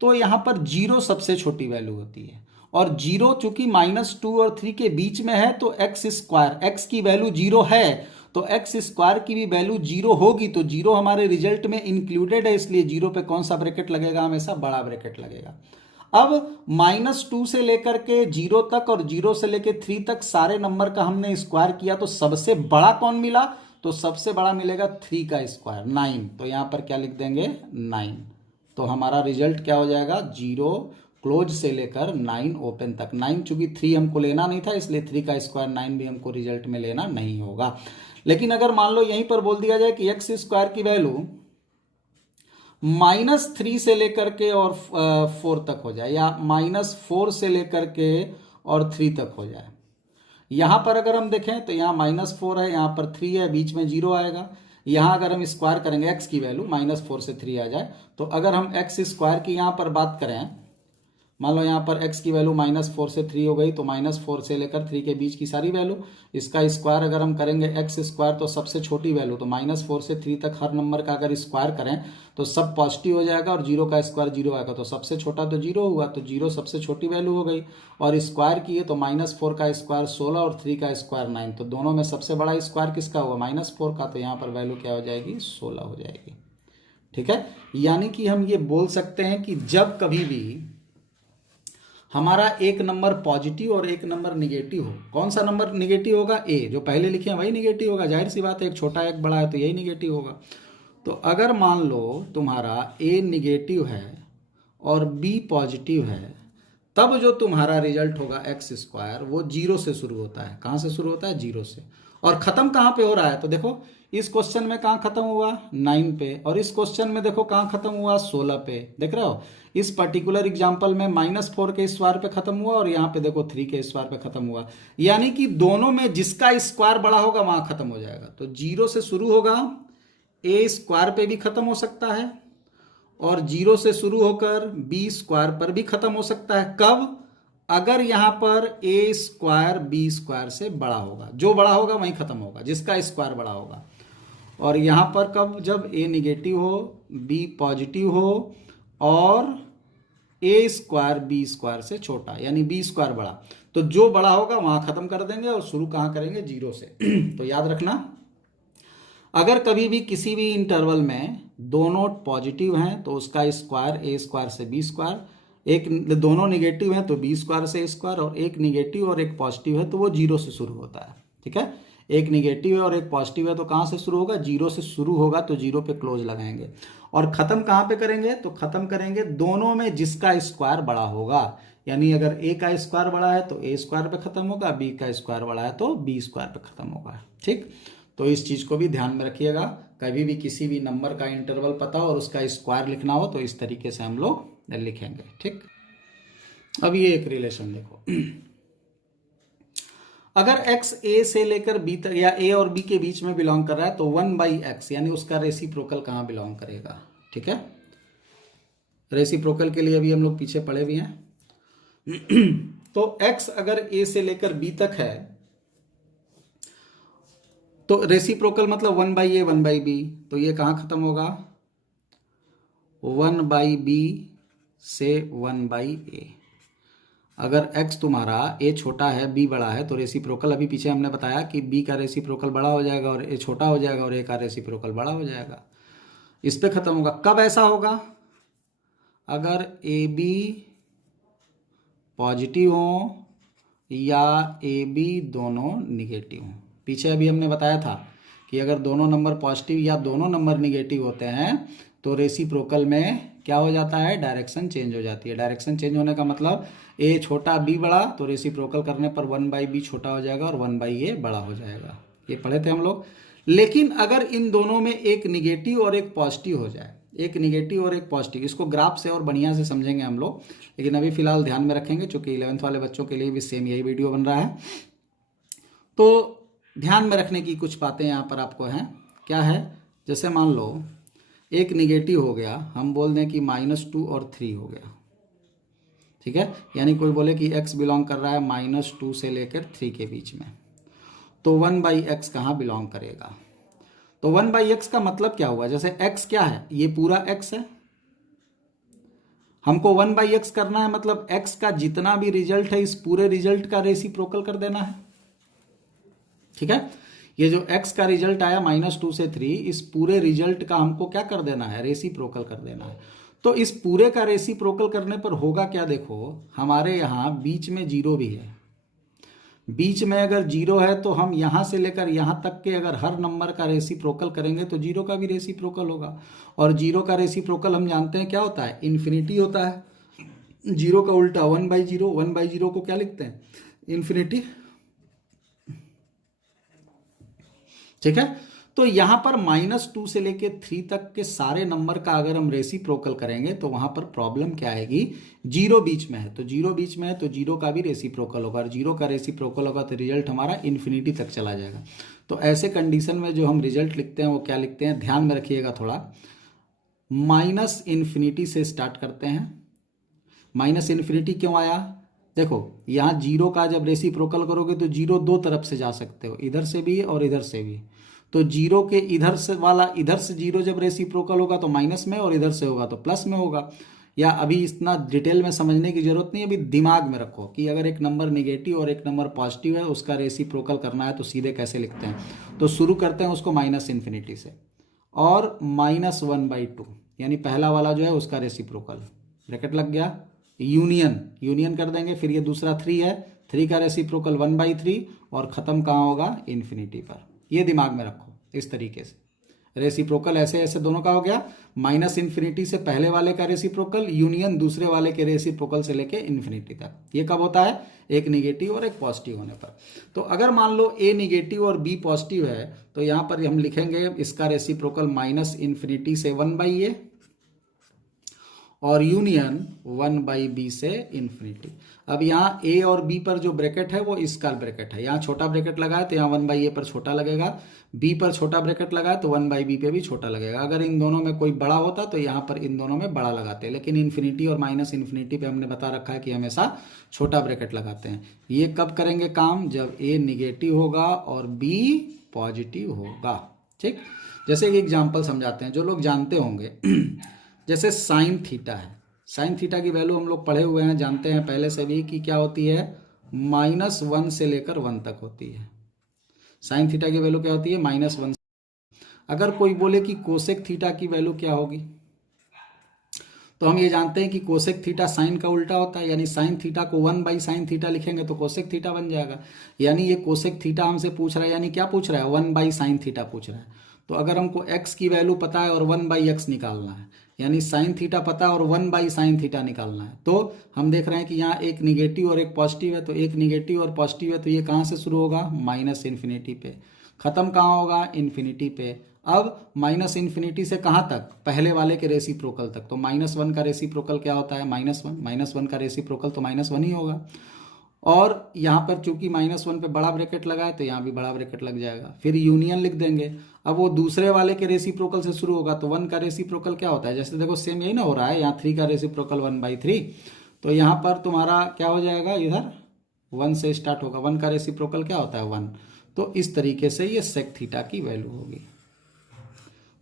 तो यहाँ पर 0 सबसे छोटी वैल्यू होती है और 0 चूंकि -2 और 3 के बीच में है तो एक्स स्क्वायर, एक्स की वैल्यू 0 है तो एक्स स्क्वायर की भी वैल्यू 0 होगी, तो 0 हमारे रिजल्ट में इंक्लूडेड है, इसलिए 0 पे कौन सा ब्रैकेट लगेगा, हमेशा बड़ा ब्रैकेट लगेगा। अब -2 से लेकर के 0 तक और 0 से लेकर 3 तक सारे नंबर का हमने स्क्वायर किया तो सबसे बड़ा कौन मिला, तो सबसे बड़ा मिलेगा 3 का स्क्वायर 9, तो यहाँ पर क्या लिख देंगे 9। तो हमारा रिजल्ट क्या हो जाएगा, 0 क्लोज से लेकर 9 ओपन तक। 9 चूंकि 3 हमको लेना नहीं था इसलिए 3 का स्क्वायर 9 भी हमको रिजल्ट में लेना नहीं होगा। लेकिन अगर मान लो यहीं पर बोल दिया जाए कि एक्स स्क्वायर की वैल्यू -3 से लेकर के और 4 तक हो जाए या -4 से लेकर के और 3 तक हो जाए, यहां पर अगर हम देखें तो यहाँ -4 है, यहाँ पर 3 है, बीच में 0 आएगा। यहाँ अगर हम स्क्वायर करेंगे x की वैल्यू -4 से 3 आ जाए, तो अगर हम एक्स स्क्वायर की यहाँ पर बात करें मान लो यहाँ पर x की वैल्यू -4 से 3 हो गई, तो -4 से लेकर 3 के बीच की सारी वैल्यू, इसका स्क्वायर अगर हम करेंगे x स्क्वायर तो सबसे छोटी वैल्यू, तो -4 से 3 तक हर नंबर का अगर स्क्वायर करें तो सब पॉजिटिव हो जाएगा और जीरो का स्क्वायर जीरो आएगा, तो सबसे छोटा तो जीरो हुआ, तो जीरो सबसे छोटी वैल्यू हो गई। और स्क्वायर किए तो -4 का स्क्वायर 16 और 3 का स्क्वायर 9, तो दोनों में सबसे बड़ा स्क्वायर किसका हुआ? -4 का, तो यहाँ पर वैल्यू क्या हो जाएगी? 16 हो जाएगी। ठीक है, यानी कि हम ये बोल सकते हैं कि जब कभी भी हमारा एक नंबर पॉजिटिव और एक नंबर निगेटिव हो, कौन सा नंबर निगेटिव होगा? ए, जो पहले लिखे हैं वही निगेटिव होगा, जाहिर सी बात है, एक छोटा एक बड़ा है तो यही निगेटिव होगा। तो अगर मान लो तुम्हारा ए निगेटिव है और बी पॉजिटिव है, तब जो तुम्हारा रिजल्ट होगा एक्स स्क्वायर वो जीरो से शुरू होता है। कहाँ से शुरू होता है? जीरो से। और ख़त्म कहाँ पे हो रहा है? तो देखो इस क्वेश्चन में कहाँ ख़त्म हुआ? 9 पे, और इस क्वेश्चन में देखो कहाँ ख़त्म हुआ? 16 पे। देख रहे हो, इस पर्टिकुलर एग्जाम्पल में -4 के स्क्वायर पे ख़त्म हुआ और यहाँ पे देखो 3 के स्क्वायर पे ख़त्म हुआ। यानी कि दोनों में जिसका स्क्वायर बड़ा होगा वहाँ ख़त्म हो जाएगा। तो जीरो से शुरू होगा, ए स्क्वायर पे भी ख़त्म हो सकता है, और जीरो से शुरू होकर बी स्क्वायर पर भी ख़त्म हो सकता है। कब? अगर यहाँ पर ए स्क्वायर बी स्क्वायर से बड़ा होगा, जो बड़ा होगा वहीं ख़त्म होगा, जिसका स्क्वायर बड़ा होगा। और यहाँ पर कब? जब ए निगेटिव हो, बी पॉजिटिव हो और ए स्क्वायर बी स्क्वायर से छोटा, यानी बी स्क्वायर बड़ा, तो जो बड़ा होगा वहाँ ख़त्म कर देंगे और शुरू कहाँ करेंगे? जीरो से। तो याद रखना, अगर कभी भी किसी भी इंटरवल में दोनों पॉजिटिव हैं तो उसका स्क्वायर ए स्क्वायर से बी स्क्वायर, एक दोनों निगेटिव हैं तो बी स्क्वायर से स्क्वायर, और एक निगेटिव और एक पॉजिटिव है तो वो जीरो से शुरू होता है। ठीक है, एक निगेटिव है और एक पॉजिटिव है तो कहाँ से शुरू होगा? जीरो से शुरू होगा, तो जीरो पे क्लोज लगाएंगे। और ख़त्म कहाँ पे करेंगे? तो ख़त्म करेंगे दोनों में जिसका स्क्वायर बड़ा होगा, यानी अगर ए का स्क्वायर बड़ा है तो ए स्क्वायर पे ख़त्म होगा, बी का स्क्वायर बड़ा है तो बी स्क्वायर पे ख़त्म होगा। ठीक, तो इस चीज़ को भी ध्यान में रखिएगा, कभी भी किसी भी नंबर का इंटरवल पता हो और उसका स्क्वायर लिखना हो तो इस तरीके से हम लोग लिखेंगे। ठीक, अब ये एक रिलेशन देखो, अगर x a से लेकर b तक या a और b के बीच में बिलोंग कर रहा है तो 1/x यानी उसका रेसिप्रोकल कहाँ बिलोंग करेगा? ठीक है, रेसिप्रोकल के लिए अभी हम लोग पीछे पढ़े भी हैं। तो x अगर a से लेकर b तक है तो रेसिप्रोकल मतलब 1/a 1/b, तो ये कहाँ खत्म होगा? 1/b से 1/a। अगर x तुम्हारा a छोटा है b बड़ा है तो रेसिप्रोकल, अभी पीछे हमने बताया कि b का रेसिप्रोकल बड़ा हो जाएगा और a छोटा हो जाएगा और a का रेसिप्रोकल बड़ा हो जाएगा, इस पे खत्म होगा। कब ऐसा होगा? अगर ए बी पॉजिटिव हो या ए बी दोनों निगेटिव हो। पीछे अभी हमने बताया था कि अगर दोनों नंबर पॉजिटिव या दोनों नंबर निगेटिव होते हैं तो रेसिप्रोकल में क्या हो जाता है? डायरेक्शन चेंज हो जाती है। डायरेक्शन चेंज होने का मतलब ए छोटा बी बड़ा, तो रेसिप्रोकल करने पर 1/b छोटा हो जाएगा और 1/a बड़ा हो जाएगा। ये पढ़े थे हम लोग। लेकिन अगर इन दोनों में एक निगेटिव और एक पॉजिटिव हो जाए, एक निगेटिव और एक पॉजिटिव, इसको ग्राफ से और बढ़िया से समझेंगे हम लोग, लेकिन अभी फिलहाल ध्यान में रखेंगे क्योंकि 11th वाले बच्चों के लिए भी सेम यही वीडियो बन रहा है। तो ध्यान में रखने की कुछ बातें यहाँ पर आपको हैं। क्या है? जैसे मान लो एक निगेटिव हो गया, हम बोल दें कि -2 और 3 हो गया। ठीक है, यानी कोई बोले कि x बिलोंग कर रहा है -2 से लेकर 3 के बीच में, तो 1/x कहाँ बिलोंग करेगा? तो 1/x का मतलब क्या हुआ? जैसे x क्या है? ये पूरा x है, हमको 1/x करना है, मतलब x का जितना भी रिजल्ट है इस पूरे रिजल्ट का रेसिप्रोकल कर देना है। ठीक है, ये जो x का रिजल्ट आया -2 से 3, इस पूरे रिजल्ट का हमको क्या कर देना है? रेसिप्रोकल कर देना है। तो इस पूरे का रेसिप्रोकल करने पर होगा क्या? देखो हमारे यहाँ बीच में जीरो भी है, बीच में अगर जीरो है तो हम यहाँ से लेकर यहाँ तक के अगर हर नंबर का रेसिप्रोकल करेंगे तो जीरो का भी रेसिप्रोकल होगा, और जीरो का रेसिप्रोकल हम जानते हैं क्या होता है? इन्फिनिटी होता है। जीरो का उल्टा 1/0, 1/0 को क्या लिखते हैं? इन्फिनिटी। ठीक है, तो यहां पर -2 से लेके 3 तक के सारे नंबर का अगर हम रेसिप्रोकल करेंगे तो वहां पर प्रॉब्लम क्या आएगी? जीरो बीच में है, तो जीरो बीच में है तो जीरो का भी रेसिप्रोकल होगा, और जीरो का रेसिप्रोकल होगा तो रिजल्ट हमारा इन्फिनिटी तक चला जाएगा। तो ऐसे कंडीशन में जो हम रिजल्ट लिखते हैं वो क्या लिखते हैं? ध्यान में रखिएगा थोड़ा, -∞ से स्टार्ट करते हैं, माइनस इन्फिनिटी क्यों आया? देखो यहाँ जीरो का जब रेसिप्रोकल करोगे तो जीरो दो तरफ से जा सकते हो, इधर से भी और इधर से भी। तो जीरो के इधर से वाला, इधर से जीरो जब रेसिप्रोकल होगा तो माइनस में, और इधर से होगा तो प्लस में होगा। या अभी इतना डिटेल में समझने की जरूरत नहीं है, अभी दिमाग में रखो कि अगर एक नंबर नेगेटिव और एक नंबर पॉजिटिव है, उसका रेसिप्रोकल करना है तो सीधे कैसे लिखते हैं। तो शुरू करते हैं उसको माइनस इन्फिनिटी से, और -1/2 यानी पहला वाला जो है उसका रेसिप्रोकल, ब्रैकेट लग गया, यूनियन, यूनियन कर देंगे। फिर ये दूसरा 3 है, 3 का रेसिप्रोकल 1/3, और ख़त्म कहाँ होगा? इन्फिनिटी पर। ये दिमाग में रखो इस तरीके से। रेसिप्रोकल ऐसे ऐसे दोनों का हो गया, माइनस इन्फिनिटी से पहले वाले का रेसिप्रोकल, यूनियन दूसरे वाले के रेसिप्रोकल से लेके इन्फिनिटी तक। ये कब होता है? एक निगेटिव और एक पॉजिटिव होने पर। तो अगर मान लो ए निगेटिव और बी पॉजिटिव है तो यहाँ पर हम लिखेंगे इसका रेसिप्रोकल माइनस इन्फिनिटी से 1/a, और यूनियन 1/b से इन्फिनिटी। अब यहाँ a और b पर जो ब्रैकेट है वो इसका ब्रैकेट है, यहाँ छोटा ब्रैकेट लगा है तो यहाँ 1/a पर छोटा लगेगा, b पर छोटा ब्रैकेट लगा है तो 1/b पे भी छोटा लगेगा। अगर इन दोनों में कोई बड़ा होता तो यहाँ पर इन दोनों में बड़ा लगाते हैं, लेकिन इन्फिनिटी और माइनस इन्फिनिटी पे हमने बता रखा है कि हमेशा छोटा ब्रैकेट लगाते हैं। ये कब करेंगे काम? जब a निगेटिव होगा और b पॉजिटिव होगा। ठीक, जैसे एक एग्जाम्पल समझाते हैं जो लोग जानते होंगे। जैसे साइन थीटा है, साइन थीटा की वैल्यू हम लोग पढ़े हुए हैं, जानते हैं पहले से भी कि क्या होती है? -1 से लेकर 1 तक होती है। साइन थीटा की वैल्यू क्या होती है? -1। अगर कोई बोले कि कोसेक थीटा की वैल्यू क्या होगी, तो हम ये जानते हैं कि कोसेक थीटा साइन का उल्टा होता है, यानी साइन थीटा को 1/sin थीटा लिखेंगे तो कोसेक थीटा बन जाएगा। यानी ये कोसेक थीटा हमसे पूछ रहा है, यानी क्या पूछ रहा है? 1/sin थीटा पूछ रहा है। तो अगर हमको x की वैल्यू पता है और 1/x निकालना है, यानी साइन थीटा पता है और 1/sin थीटा निकालना है, तो हम देख रहे हैं कि यहाँ एक निगेटिव और एक पॉजिटिव है, तो एक निगेटिव और पॉजिटिव है तो ये कहाँ से शुरू होगा? माइनस इन्फिनिटी पे। ख़त्म कहाँ होगा? इन्फिनिटी पे। अब माइनस इन्फिनिटी से कहाँ तक? पहले वाले के रेसिप्रोकल तक। तो -1 का रेसिप्रोकल क्या होता है? -1। -1 का रेसिप्रोकल तो -1 ही होगा। और यहाँ पर चूंकि -1 पे बड़ा ब्रैकेट लगा है तो यहाँ भी बड़ा ब्रैकेट लग जाएगा। फिर यूनियन लिख देंगे। अब वो दूसरे वाले के रेसिप्रोकल से शुरू होगा तो 1 का रेसिप्रोकल क्या होता है? जैसे देखो सेम यही ना हो रहा है, यहाँ 3 का रेसिप्रोकल 1/3, तो यहाँ पर तुम्हारा क्या हो जाएगा? इधर 1 से स्टार्ट होगा। 1 का रेसिप्रोकल क्या होता है? 1। तो इस तरीके से ये सेक थीटा की वैल्यू होगी।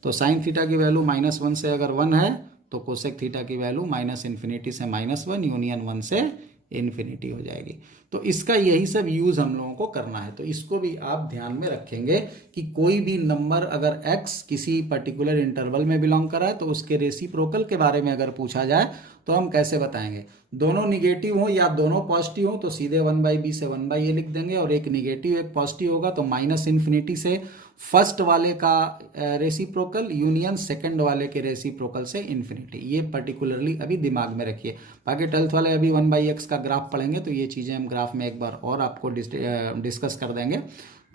तो साइन थीटा की वैल्यू -1 से अगर 1 है तो कोसेक थीटा की वैल्यू -इन्फिनिटी से -1 यूनियन 1 से इन्फिनिटी हो जाएगी। तो इसका यही सब यूज़ हम लोगों को करना है। तो इसको भी आप ध्यान में रखेंगे कि कोई भी नंबर अगर x किसी पर्टिकुलर इंटरवल में बिलोंग कर रहा है तो उसके रेसिप्रोकल के बारे में अगर पूछा जाए तो हम कैसे बताएंगे? दोनों निगेटिव हो या दोनों पॉजिटिव हो तो सीधे 1/b से 1/a लिख देंगे, और एक निगेटिव एक पॉजिटिव होगा तो माइनस इन्फिनिटी से फर्स्ट वाले का रेसिप्रोकल यूनियन सेकंड वाले के रेसिप्रोकल से इन्फिनिटी। ये पर्टिकुलरली अभी दिमाग में रखिए। बाकी 12th वाले अभी 1/x का ग्राफ पढ़ेंगे तो ये चीज़ें हम ग्राफ में एक बार और आपको डिस्कस कर देंगे,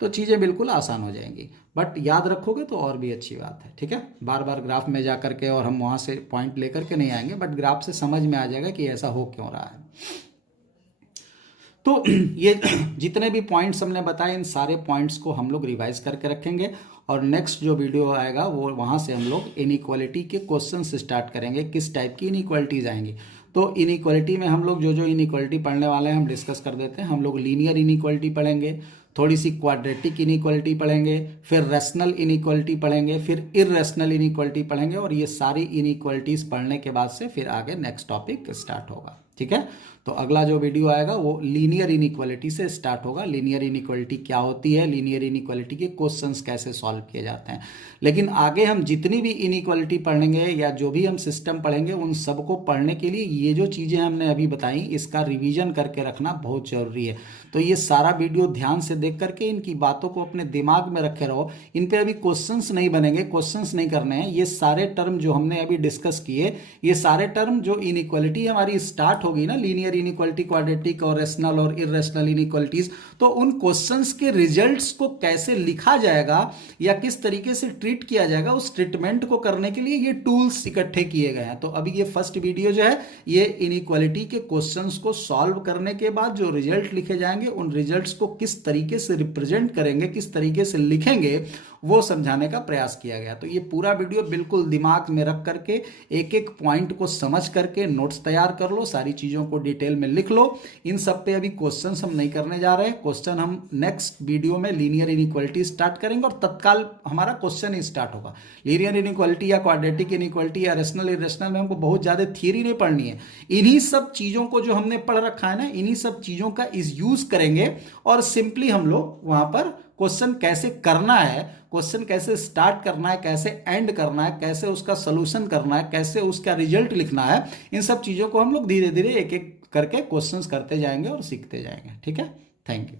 तो चीज़ें बिल्कुल आसान हो जाएंगी। बट याद रखोगे तो और भी अच्छी बात है। ठीक है, बार बार ग्राफ में जा करके और हम वहाँ से पॉइंट लेकर के नहीं आएंगे, बट ग्राफ से समझ में आ जाएगा कि ऐसा हो क्यों रहा है। तो ये जितने भी पॉइंट्स हमने बताए इन सारे पॉइंट्स को हम लोग रिवाइज करके रखेंगे, और नेक्स्ट जो वीडियो आएगा वो वहाँ से हम लोग इनइक्वालिटी के क्वेश्चन स्टार्ट करेंगे, किस टाइप की इनइक्वालिटीज़ आएंगी। तो इनइक्वालिटी में हम लोग जो जो इनइक्वालिटी पढ़ने वाले हैं हम डिस्कस कर देते हैं। हम लोग लीनियर इनइक्वालिटी पढ़ेंगे, थोड़ी सी क्वाड्रेटिक इनइक्वालिटी पढ़ेंगे, फिर रैशनल इनइक्वालिटी पढ़ेंगे, फिर इररेशनल इनइक्वालिटी पढ़ेंगे, और ये सारी इनइक्वालिटीज़ पढ़ने के बाद से फिर आगे नेक्स्ट टॉपिक स्टार्ट होगा। ठीक है, तो अगला जो वीडियो आएगा वो लीनियर इनइक्वालिटी से स्टार्ट होगा। लीनियर इनइक्वालिटी क्या होती है, लीनियर इनइक्वालिटी के क्वेश्चंस कैसे सॉल्व किए जाते हैं। लेकिन आगे हम जितनी भी इनइक्वालिटी पढ़ेंगे या जो भी हम सिस्टम पढ़ेंगे उन सबको पढ़ने के लिए ये जो चीज़ें हमने अभी बताई इसका रिवीजन करके रखना बहुत ज़रूरी है। तो ये सारा वीडियो ध्यान से देख करके इनकी बातों को अपने दिमाग में रखे रहो। इन पे अभी क्वेश्चंस नहीं बनेंगे, क्वेश्चंस नहीं करने हैं। ये सारे टर्म जो हमने अभी डिस्कस किए, ये सारे टर्म जो इनइक्वालिटी हमारी स्टार्ट होगी ना लीनियर इनइक्वालिटी, क्वाड्रेटिक और रेशनल और इरेशनल इनइक्वालिटीज, तो उन क्वेश्चंस के रिजल्ट्स को कैसे लिखा जाएगा या किस तरीके से ट्रीट किया जाएगा, उस ट्रीटमेंट को करने के लिए ये टूल्स इकट्ठे किए गए हैं। तो अभी ये फर्स्ट वीडियो जो है ये इनइक्वालिटी के क्वेश्चंस को सॉल्व करने के बाद जो रिजल्ट लिखे जाएंगे उन रिजल्ट्स को किस तरीके से रिप्रेजेंट करेंगे, किस तरीके से लिखेंगे, वो समझाने का प्रयास किया गया। तो ये पूरा वीडियो बिल्कुल दिमाग में रख करके एक एक पॉइंट को समझ करके नोट्स तैयार कर लो, सारी चीज़ों को डिटेल में लिख लो। इन सब पे अभी क्वेश्चंस हम नहीं करने जा रहे हैं, क्वेश्चन हम नेक्स्ट वीडियो में लीनियर इनइक्वालिटी स्टार्ट करेंगे और तत्काल हमारा क्वेश्चन ही स्टार्ट होगा। लीनियर इनइक्वालिटी या क्वाड्रेटिक इनइक्वालिटी या रेशनल इरेशनल में हमको बहुत ज़्यादा थियरी नहीं पढ़नी है। इन्हीं सब चीज़ों को जो हमने पढ़ रखा है ना, इन्हीं सब चीज़ों का इस यूज करेंगे और सिंपली हम लोग वहाँ पर क्वेश्चन कैसे करना है, क्वेश्चन कैसे स्टार्ट करना है, कैसे एंड करना है, कैसे उसका सोल्यूशन करना है, कैसे उसका रिजल्ट लिखना है, इन सब चीज़ों को हम लोग धीरे धीरे एक एक करके क्वेश्चंस करते जाएंगे और सीखते जाएंगे। ठीक है, थैंक यू।